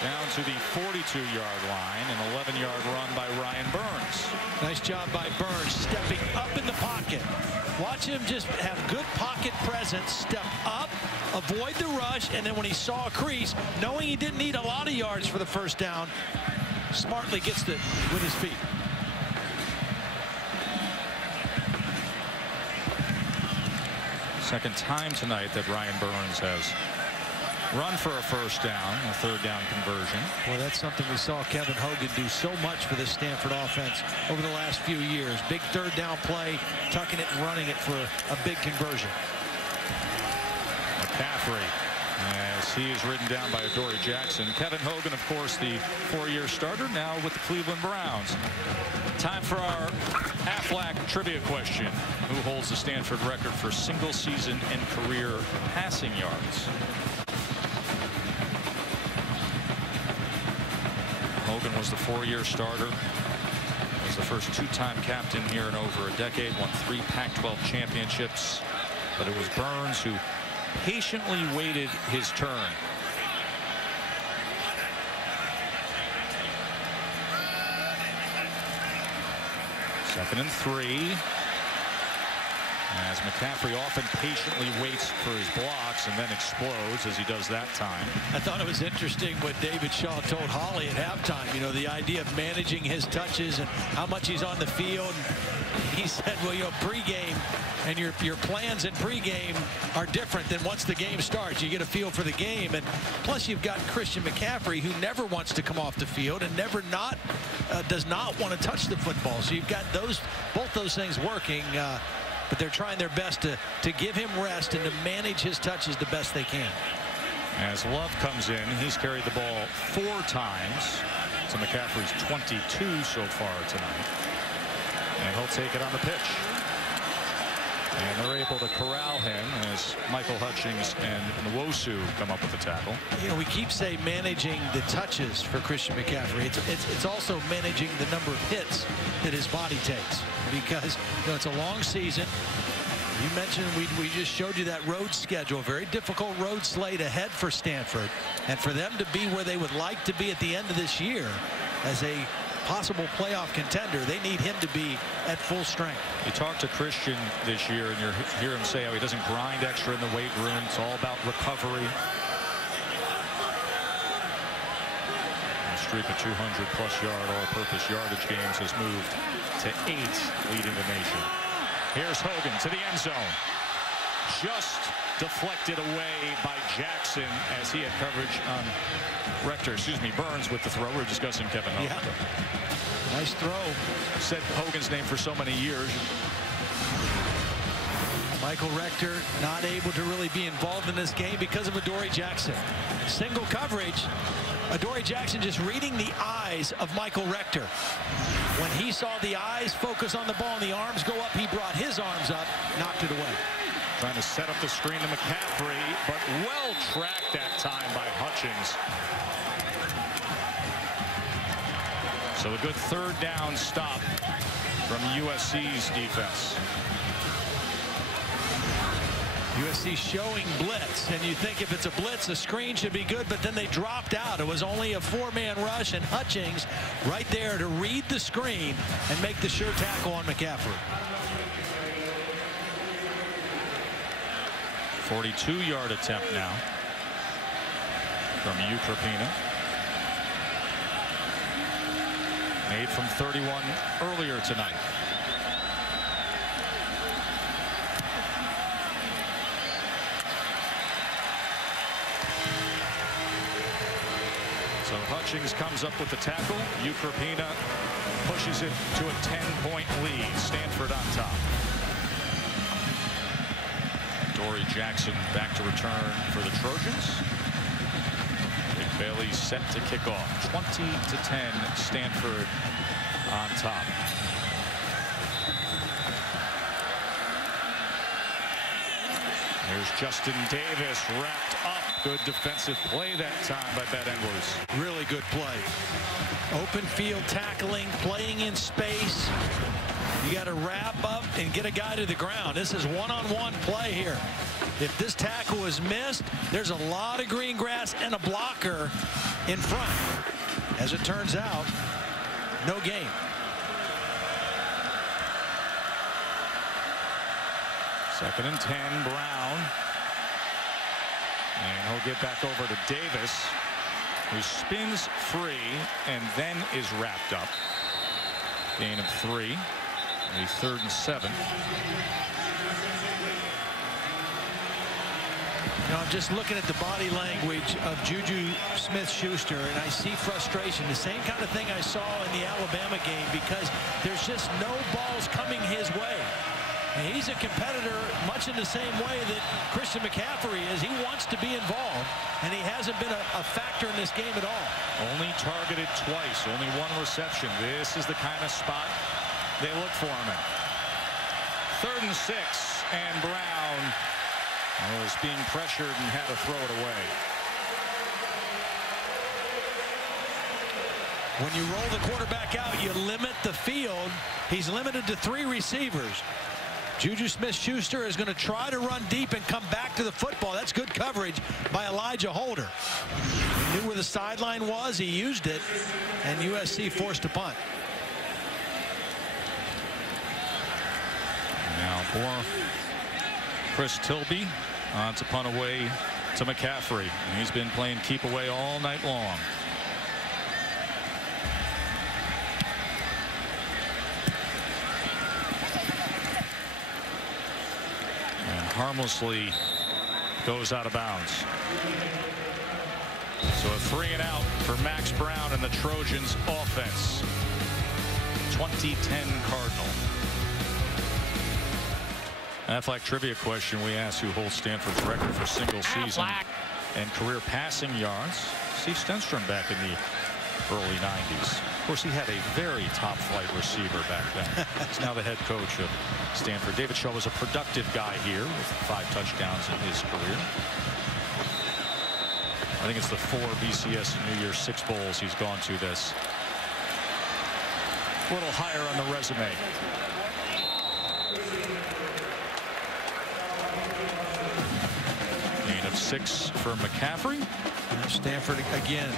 Down to the 42-yard line, an 11-yard run by Ryan Burns. Nice job by Burns, stepping up in the pocket. Watch him just have good pocket presence, step up, avoid the rush, and then when he saw a crease, knowing he didn't need a lot of yards for the first down, smartly gets it with his feet. Second time tonight that Ryan Burns has run for a first down, a third down conversion. Well, that's something we saw Kevin Hogan do so much for this Stanford offense over the last few years. Big third down play, tucking it and running it for a big conversion. McCaffrey, as he is ridden down by Adoree Jackson. Kevin Hogan, of course, the 4-year starter, now with the Cleveland Browns. Time for our Aflac trivia question. Who holds the Stanford record for single season and career passing yards? Hogan was the 4-year starter. Was the first 2-time captain here in over a decade. Won 3 Pac-12 championships. But it was Burns who patiently waited his turn. Second and 3. As McCaffrey often patiently waits for his blocks and then explodes as he does that time. I thought it was interesting what David Shaw told Holly at halftime. You know, the idea of managing his touches and how much he's on the field. He said, well, you know, pregame and your plans in pregame are different than once the game starts. You get a feel for the game, and plus you've got Christian McCaffrey, who never wants to come off the field and never does not want to touch the football. So you've got both those things working. But they're trying their best to give him rest and to manage his touches the best they can. As Love comes in, he's carried the ball 4 times to McCaffrey's 22 so far tonight. And he'll take it on the pitch. And they're able to corral him as Michael Hutchings and Nwosu come up with the tackle. You know, we keep saying managing the touches for Christian McCaffrey. It's also managing the number of hits that his body takes, because you know, it's a long season. You mentioned we just showed you that road schedule, very difficult road slate ahead for Stanford, and for them to be where they would like to be at the end of this year as a possible playoff contender, they need him to be at full strength. You talk to Christian this year and you hear him say how he doesn't grind extra in the weight room. It's all about recovery. A streak of 200-plus yard all-purpose yardage games has moved to 8, leading the nation. Here's Hogan to the end zone. Just deflected away by Jackson as he had coverage on Burns with the throw. We're discussing Kevin Hogan. Yeah. Nice throw. Said Hogan's name for so many years. Michael Rector not able to really be involved in this game because of Adoree Jackson. Single coverage. Adoree Jackson just reading the eyes of Michael Rector. When he saw the eyes focus on the ball and the arms go up, he brought his arms up, knocked it away. Trying to set up the screen to McCaffrey, but well tracked that time by Hutchings. So a good third down stop from USC's defense. USC USC showing blitz, and you think if it's a blitz, the screen should be good, but then they dropped out. It was only a 4-man rush, and Hutchings right there to read the screen and make the sure tackle on McCaffrey. 42-yard attempt now from Ukrapina. Made from 31 earlier tonight. So Hutchings comes up with the tackle. Ukrapina pushes it to a 10-point lead. Stanford on top. Dory Jackson back to return for the Trojans. Big Bailey set to kick off. 20-10, Stanford on top. There's Justin Davis wrapped up. Good defensive play that time by Bet Edwards. Really good play. Open field tackling, playing in space. You got to wrap up and get a guy to the ground. This is one-on-one play here. If this tackle is missed, there's a lot of green grass and a blocker in front. As it turns out, no gain. Second and 10, Brown. And he'll get back over to Davis, who spins free and then is wrapped up. Gain of 3. A 3rd and 7. You know, I'm just looking at the body language of Juju Smith-Schuster, and I see frustration. The same kind of thing I saw in the Alabama game, because there's just no balls coming his way. And he's a competitor much in the same way that Christian McCaffrey is. He wants to be involved, and he hasn't been a factor in this game at all. Only targeted twice, only 1 reception. This is the kind of spot they look for him in. 3rd and 6, and Brown was being pressured and had to throw it away. When you roll the quarterback out, you limit the field. He's limited to 3 receivers. Juju Smith-Schuster is going to try to run deep and come back to the football. That's good coverage by Elijah Holder. He knew where the sideline was. He used it, and USC forced a punt. Now for Chris Tilby on to punt away to McCaffrey. And he's been playing keep away all night long. Harmlessly goes out of bounds. So a 3 and out for Max Brown and the Trojans offense. 20-10 Cardinal. Aflac trivia question we asked who holds Stanford's record for single season and career passing yards. Steve Stenstrom back in the early 90s. Of course, he had a very top-flight receiver back then. He's now the head coach of Stanford. David Shaw was a productive guy here with 5 touchdowns in his career. I think it's the 4 BCS and New Year's 6 bowls he's gone to this. A little higher on the resume. Gain of 6 for McCaffrey. Stanford again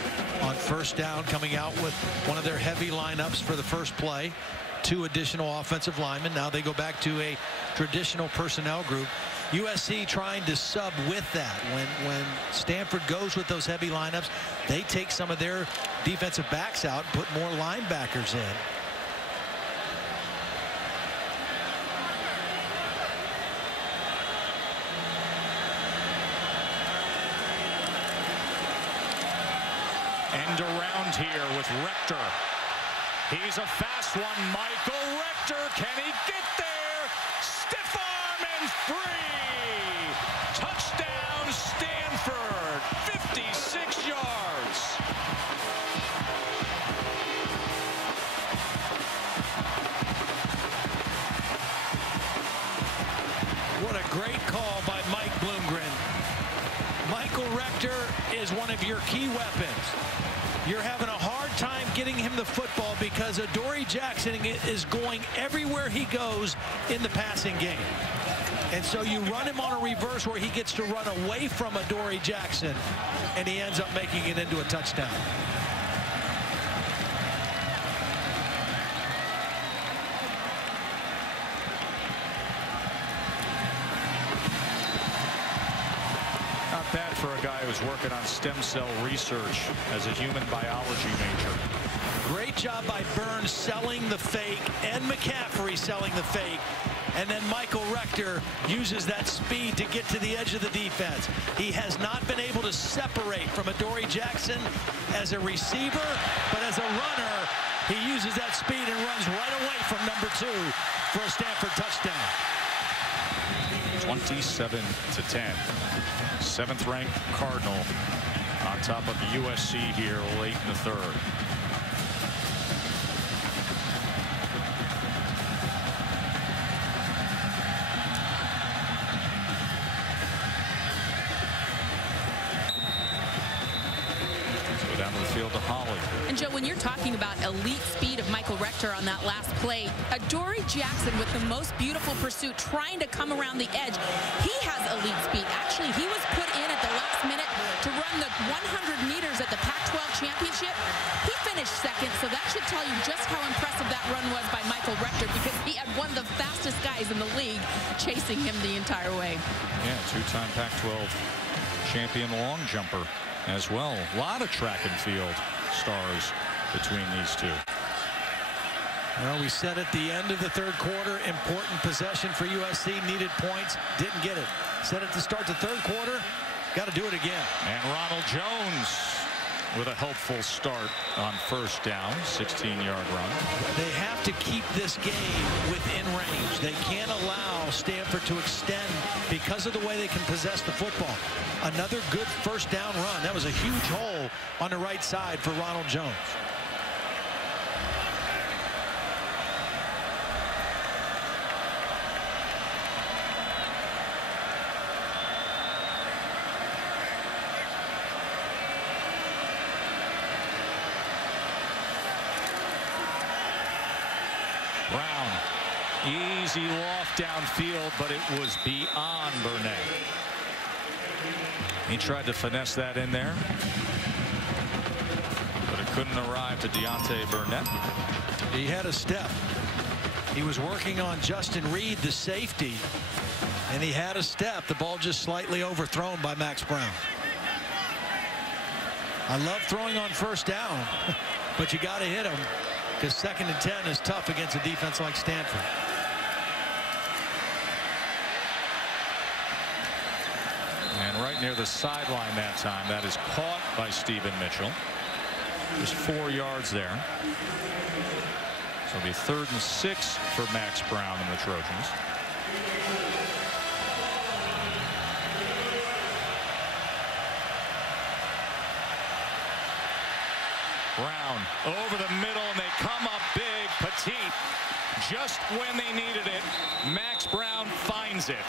on 1st down, coming out with one of their heavy lineups for the first play. 2 additional offensive linemen. Now they go back to a traditional personnel group. USC trying to sub with that. When Stanford goes with those heavy lineups, they take some of their defensive backs out and put more linebackers in. End around here with Rector. He's a fast one. Michael Rector. Can he get there? Stiff arm and free. Touchdown Stanford. 56 yards. What a great call by Mike Bloomgren. Michael Rector is one of your key weapons. You're having a hard time getting him the football because because Adoree Jackson is going everywhere he goes in the passing game. And so you run him on a reverse where he gets to run away from Adoree Jackson, and he ends up making it into a touchdown. Not bad for a guy who's working on stem cell research as a human biology major. Great job by Burns selling the fake and McCaffrey selling the fake. And then Michael Rector uses that speed to get to the edge of the defense. He has not been able to separate from Adoree Jackson as a receiver, but as a runner, he uses that speed and runs right away from number 2 for a Stanford touchdown. 27-10. 7th-ranked Cardinal on top of USC here late in the 3rd. Down to the field to Hoyle. And Joe, when you're talking about elite speed of Michael Rector on that last play, Adoree Jackson with the most beautiful pursuit trying to come around the edge, he has elite speed. Actually, he was put in at the last minute to run the 100 meters at the Pac-12 championship. He finished 2nd, so that should tell you just how impressive that run was by Michael Rector, because he had one of the fastest guys in the league chasing him the entire way. Yeah, 2-time Pac-12 champion long jumper as well. A lot of track and field stars between these two. Well, we said at the end of the 3rd quarter, important possession for USC, needed points, didn't get it. Said it to start the 3rd quarter, got to do it again. And Ronald Jones with a helpful start on 1st down, 16-yard run. They have to keep this game within range. They can't allow Stanford to extend because of the way they can possess the football. Another good 1st down run. That was a huge hole on the right side for Ronald Jones. Brown, easy loft downfield, but it was beyond Burnett. He tried to finesse that in there, but it couldn't arrive to Deontay Burnett. He had a step. He was working on Justin Reed, the safety, and he had a step. The ball just slightly overthrown by Max Brown. I love throwing on 1st down, but you got to hit him, because 2nd and 10 is tough against a defense like Stanford. And right near the sideline that time, that is caught by Stephen Mitchell. Just 4 yards there. So it'll be 3rd and 6 for Max Brown and the Trojans. Brown over the middle, and they come up big. Petit, just when they needed it, Max Brown finds it.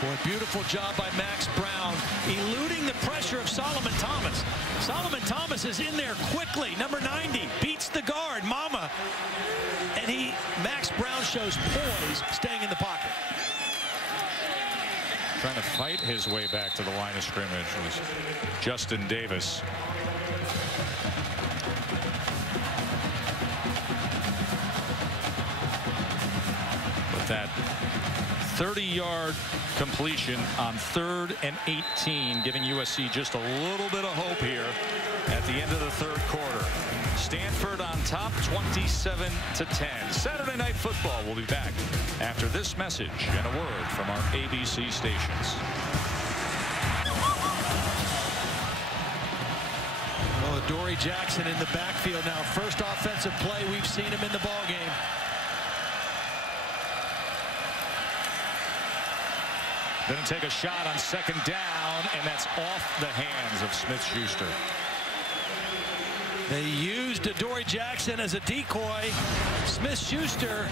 Boy, beautiful job by Max Brown, eluding the pressure of Solomon Thomas. Solomon Thomas is in there quickly. Number 90 beats the guard, Mama. And Max Brown shows poise, staying in the pocket. Trying to fight his way back to the line of scrimmage was Justin Davis. But that 30-yard completion on 3rd and 18, giving USC just a little bit of hope here at the end of the 3rd quarter. Stanford on top, 27-10. Saturday Night Football will be back after this message and a word from our ABC stations. Well, Adoree Jackson in the backfield now. First offensive play we've seen him in the ballgame. Then take a shot on 2nd down, and that's off the hands of Smith-Schuster. They used Adoree Jackson as a decoy. Smith-Schuster,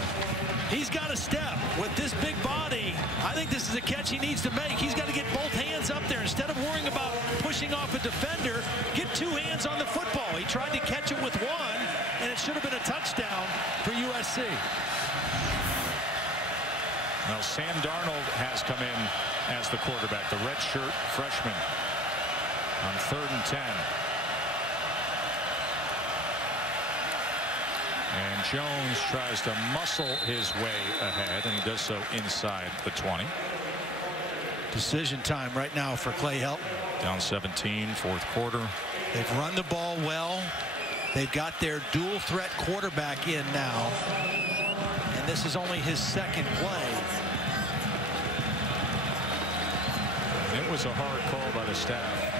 he's got a step. With this big body, I think this is a catch he needs to make. He's got to get both hands up there. Instead of worrying about pushing off a defender, get 2 hands on the football. He tried to catch it with one, and it should have been a touchdown. USC. Now Sam Darnold has come in as the quarterback, the redshirt freshman, on 3rd and 10. And Jones tries to muscle his way ahead, and he does so inside the 20. Decision time right now for Clay Helton. Down 17, 4th quarter. They've run the ball well. They've got their dual threat quarterback in now. And this is only his 2nd play. And it was a hard call by the staff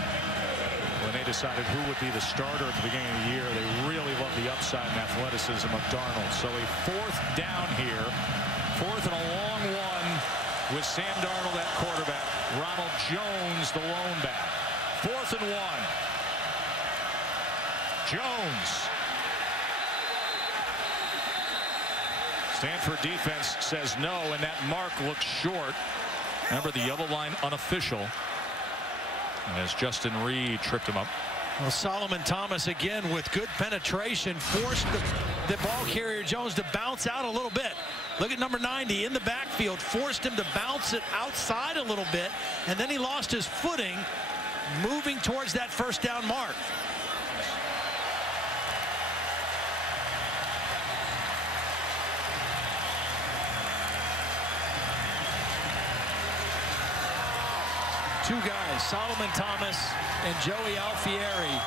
when they decided who would be the starter at the beginning of the year. They really love the upside and athleticism of Darnold. So a 4th down here. 4th and a long one with Sam Darnold at quarterback. Ronald Jones, the lone back. 4th and 1. Jones. Stanford defense says no, and that mark looks short. Remember, the yellow line unofficial, as Justin Reed tripped him up. Well, Solomon Thomas again with good penetration forced the ball carrier Jones to bounce out a little bit. Look at number 90 in the backfield, forced him to bounce it outside a little bit, and then he lost his footing moving towards that 1st down mark. Two guys, Solomon Thomas and Joey Alfieri,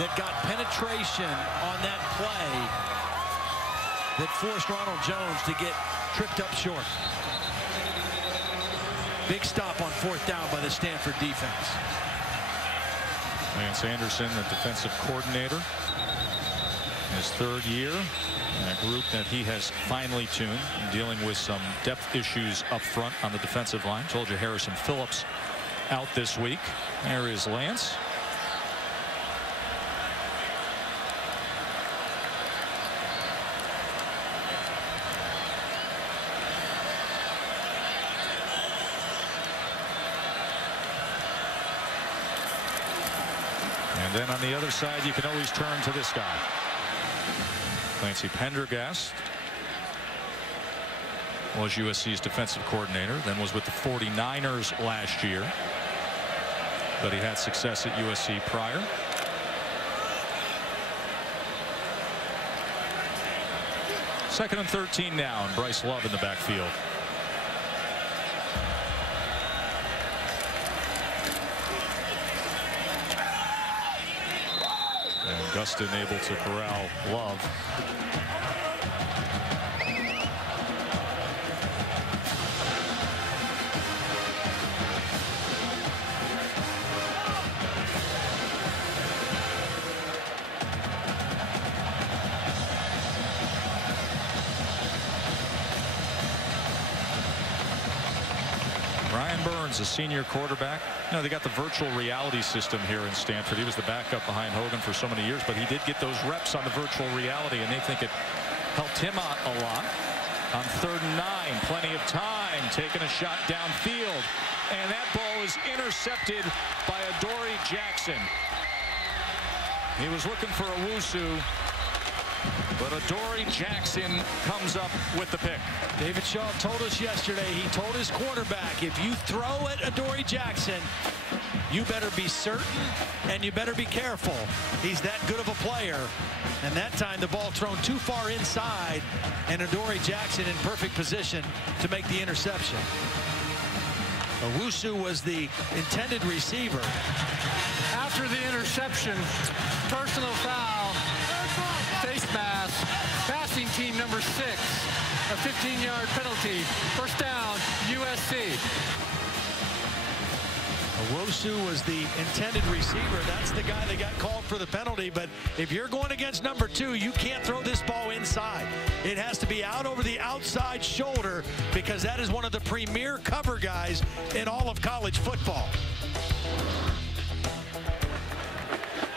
that got penetration on that play that forced Ronald Jones to get tripped up short. Big stop on 4th down by the Stanford defense. Lance Anderson, the defensive coordinator, his 3rd year, a group that he has finely tuned, dealing with some depth issues up front on the defensive line. Told you Harrison Phillips out this week. There is Lance. And then on the other side, you can always turn to this guy. Clancy Pendergast was USC's defensive coordinator, then was with the 49ers last year, but he had success at USC prior. Second and 13 now, and Bryce Love in the backfield. And Gustin able to corral Love. A senior quarterback. You know, they got the virtual reality system here in Stanford. He was the backup behind Hogan for so many years, but he did get those reps on the virtual reality, and they think it helped him out a lot. On 3rd and 9, plenty of time, taking a shot downfield, and that ball is intercepted by Adoree Jackson. He was looking for Owusu, but Adoree Jackson comes up with the pick. David Shaw told us yesterday, he told his quarterback, if you throw at Adoree Jackson, you better be certain and you better be careful. He's that good of a player. And that time the ball thrown too far inside, and Adoree Jackson in perfect position to make the interception. Owusu was the intended receiver. After the interception, personal foul, face mask, passing team number 6, a 15-yard penalty, 1st down, USC. Owusu was the intended receiver. That's the guy that got called for the penalty. But if you're going against number 2, you can't throw this ball inside. It has to be out over the outside shoulder, because that is one of the premier cover guys in all of college football.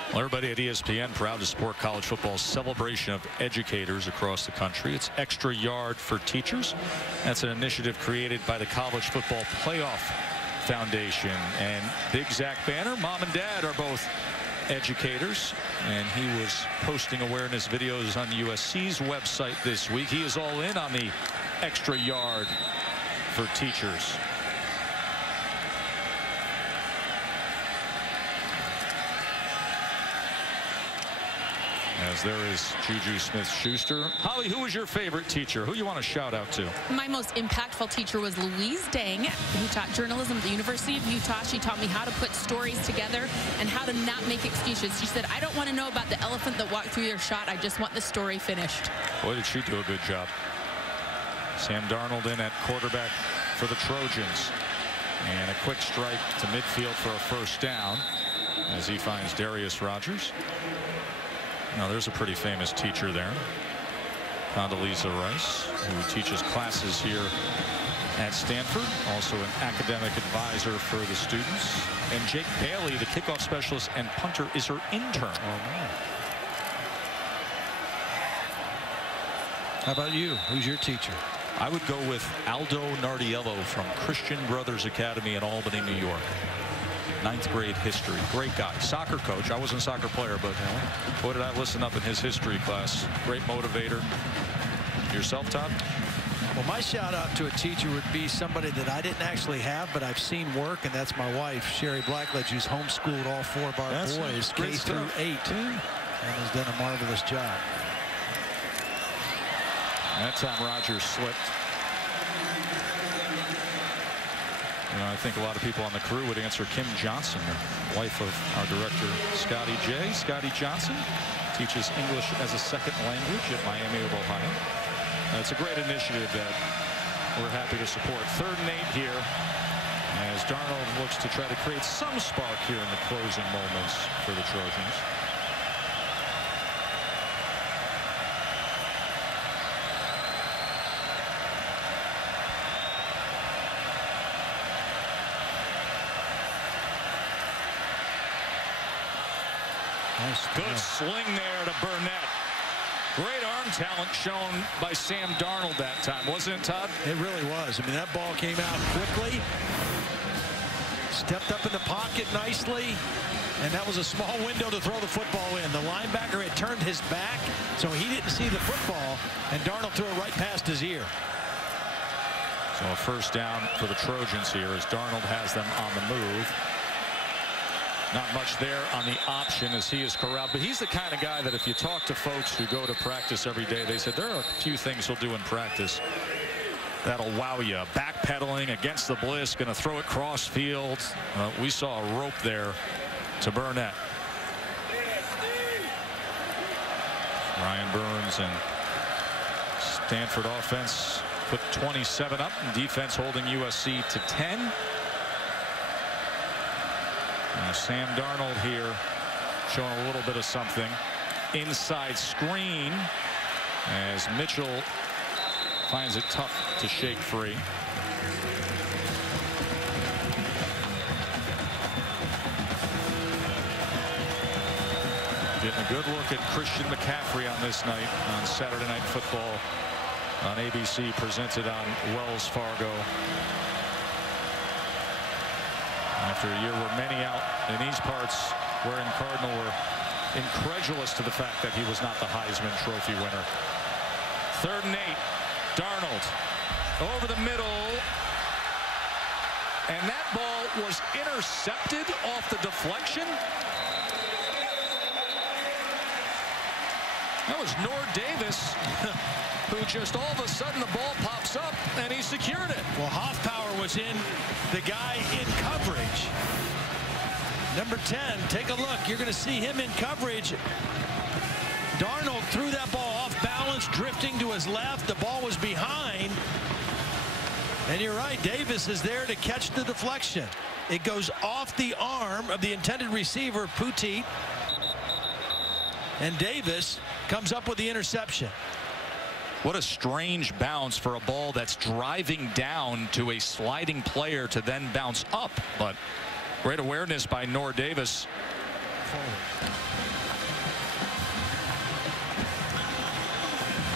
Well, everybody at ESPN proud to support college football's celebration of educators across the country. It's Extra Yard for Teachers. That's an initiative created by the College Football Playoff Foundation. And Big Zach Banner, Mom and Dad are both educators, and he was posting awareness videos on USC's website this week. He is all in on the extra yard for teachers. As there is Juju Smith-Schuster. Holly, who was your favorite teacher? Who you want to shout out to? My most impactful teacher was Louise Dang, who taught journalism at the University of Utah. She taught me how to put stories together and how to not make excuses. She said, I don't want to know about the elephant that walked through your shot. I just want the story finished. Boy, did she do a good job. Sam Darnold in at quarterback for the Trojans. And a quick strike to midfield for a first down as he finds Darius Rogers. Now there's a pretty famous teacher there, Condoleezza Rice, who teaches classes here at Stanford, also an academic advisor for the students. And Jake Bailey, the kickoff specialist and punter, is her intern. How about you? Who's your teacher? I would go with Aldo Nardiello from Christian Brothers Academy in Albany, New York. 9th grade history. Great guy. Soccer coach. I wasn't a soccer player, but boy, did I listen up in his history class. Great motivator. Yourself, Todd? Well, my shout out to a teacher would be somebody that I didn't actually have, but I've seen work, and that's my wife, Sherry Blackledge, who's homeschooled all 4 of our boys, K through 8, and has done a marvelous job. That time Rogers slipped. You know, I think a lot of people on the crew would answer Kim Johnson, the wife of our director, Scotty J. Scotty Johnson teaches English as a second language at Miami of Ohio. It's a great initiative that we're happy to support. 3rd and 8 here as Darnold looks to try to create some spark here in the closing moments for the Trojans. Good sling there to Burnett. Great arm talent shown by Sam Darnold that time, wasn't it, Todd? It really was. I mean, that ball came out quickly, stepped up in the pocket nicely, and that was a small window to throw the football in. The linebacker had turned his back, so he didn't see the football, and Darnold threw it right past his ear. So a first down for the Trojans here as Darnold has them on the move. Not much there on the option as he is corralled, but he's the kind of guy that if you talk to folks who go to practice every day, they said there are a few things he'll do in practice that'll wow you. Backpedaling against the blitz, going to throw it cross field. We saw a rope there to Burnett. Ryan Burns and Stanford offense put 27 up, and defense holding USC to 10. Sam Darnold here showing a little bit of something. Inside screen as Mitchell finds it tough to shake free. Getting a good look at Christian McCaffrey on this night on Saturday Night Football on ABC, presented on Wells Fargo. After a year where many out in these parts wearing Cardinal were incredulous to the fact that he was not the Heisman Trophy winner. 3rd and 8. Darnold over the middle. And that ball was intercepted off the deflection. That was Nord Davis, who just all of a sudden the ball pops up and he secured it. Well, Hoffpower was in, the guy in coverage. Number 10, take a look. You're going to see him in coverage. Darnold threw that ball off balance, drifting to his left. The ball was behind. And you're right, Davis is there to catch the deflection. It goes off the arm of the intended receiver, Petit. And Davis comes up with the interception. What a strange bounce for a ball that's driving down to a sliding player to then bounce up. But great awareness by Nord Davis.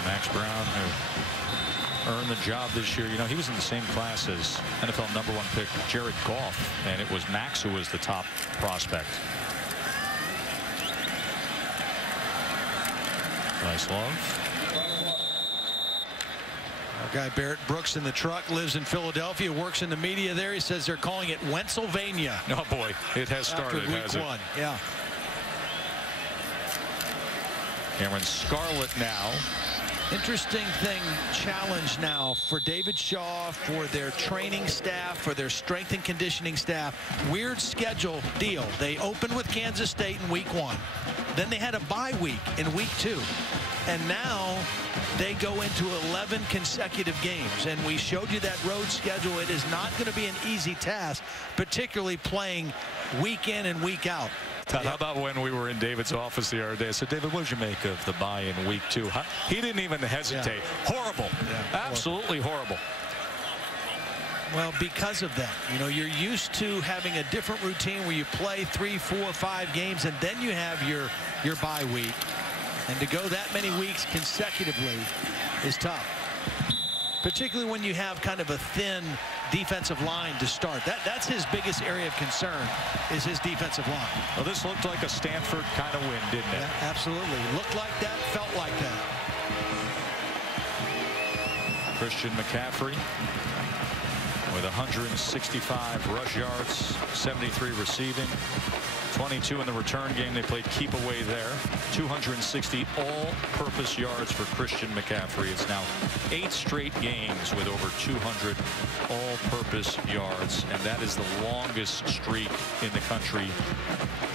Max Brown, who earned the job this year. You know, he was in the same class as NFL #1 pick Jared Goff, and it was Max who was the top prospect. Nice love. Our guy Barrett Brooks in the truck lives in Philadelphia, works in the media there. He says they're calling it Wentzylvania. Oh boy, it has started. After week 1. Yeah. Cameron Scarlett now. Interesting thing, challenge now for David Shaw, for their training staff, for their strength and conditioning staff. Weird schedule deal. They opened with Kansas State in week 1. Then they had a bye week in week 2. And now they go into 11 consecutive games. And we showed you that road schedule. It is not going to be an easy task, particularly playing week in and week out. Todd, how about when we were in David's office the other day? I said, David, what did you make of the bye in week 2? He didn't even hesitate. Yeah. Horrible. Yeah. Absolutely horrible. Well, because of that, you know, you're used to having a different routine where you play 3, 4, 5 games, and then you have your bye week. And to go that many weeks consecutively is tough, particularly when you have kind of a thin defensive line to start. That's his biggest area of concern, is his defensive line. Well, this looked like a Stanford kind of win, didn't it? Yeah, absolutely. Looked like that, felt like that. Christian McCaffrey with 165 rush yards, 73 receiving, 22 in the return game. They played keep away there. 260 all-purpose yards for Christian McCaffrey. It's now 8 straight games with over 200 all-purpose yards, and that is the longest streak in the country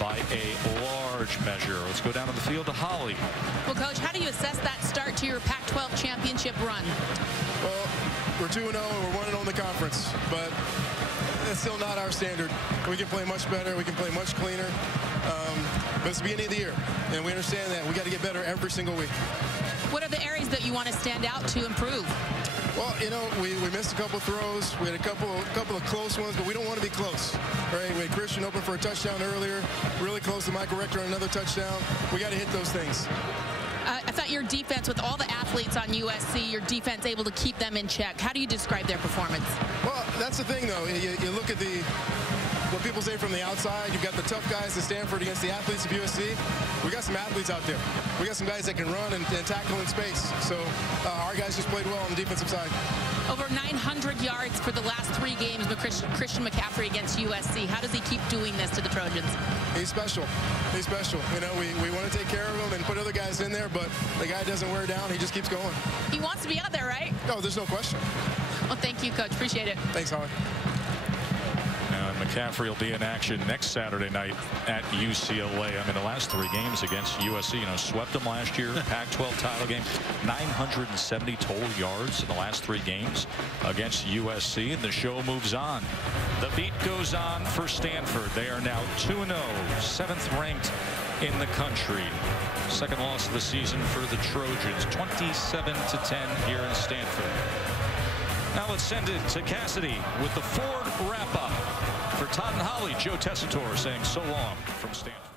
by a large measure. Let's go down to the field to Holly. Well, Coach, how do you assess that start to your Pac-12 championship run? Well, we're 2-0 and we're 1-0 in the conference, but it's still not our standard. We can play much better. We can play much cleaner. But it's the beginning of the year, and we understand that. We got to get better every single week. What are the areas that you want to stand out to improve? Well, you know, we missed a couple throws. We had a couple of close ones, but we don't want to be close. Right? We had Christian open for a touchdown earlier, really close to Michael Rector on another touchdown. We got to hit those things. I thought your defense, with all the athletes on USC, your defense able to keep them in check. How do you describe their performance? Well, that's the thing, though. You look at what people say from the outside. You've got the tough guys at Stanford against the athletes of USC. We got some athletes out there. We got some guys that can run and tackle in space. So our guys just played well on the defensive side. Over 900 yards for the last 3 games with Christian McCaffrey against USC. How does he keep doing this to the Trojans? He's special. He's special. You know, we want to take care of him and put other guys in there, but the guy doesn't wear down. He just keeps going. He wants to be out there, right? No, there's no question. Well, thank you, Coach. Appreciate it. Thanks, Holly. McCaffrey will be in action next Saturday night at UCLA. I mean, the last 3 games against USC, you know, swept them last year. Pac-12 title game, 970 total yards in the last 3 games against USC, and the show moves on. The beat goes on for Stanford. They are now 2-0, 7th ranked in the country. Second loss of the season for the Trojans, 27-10 here in Stanford. Now let's send it to Cassidy with the Ford wrap-up. For Todd and Holly, Joe Tessitore saying so long from Stanford.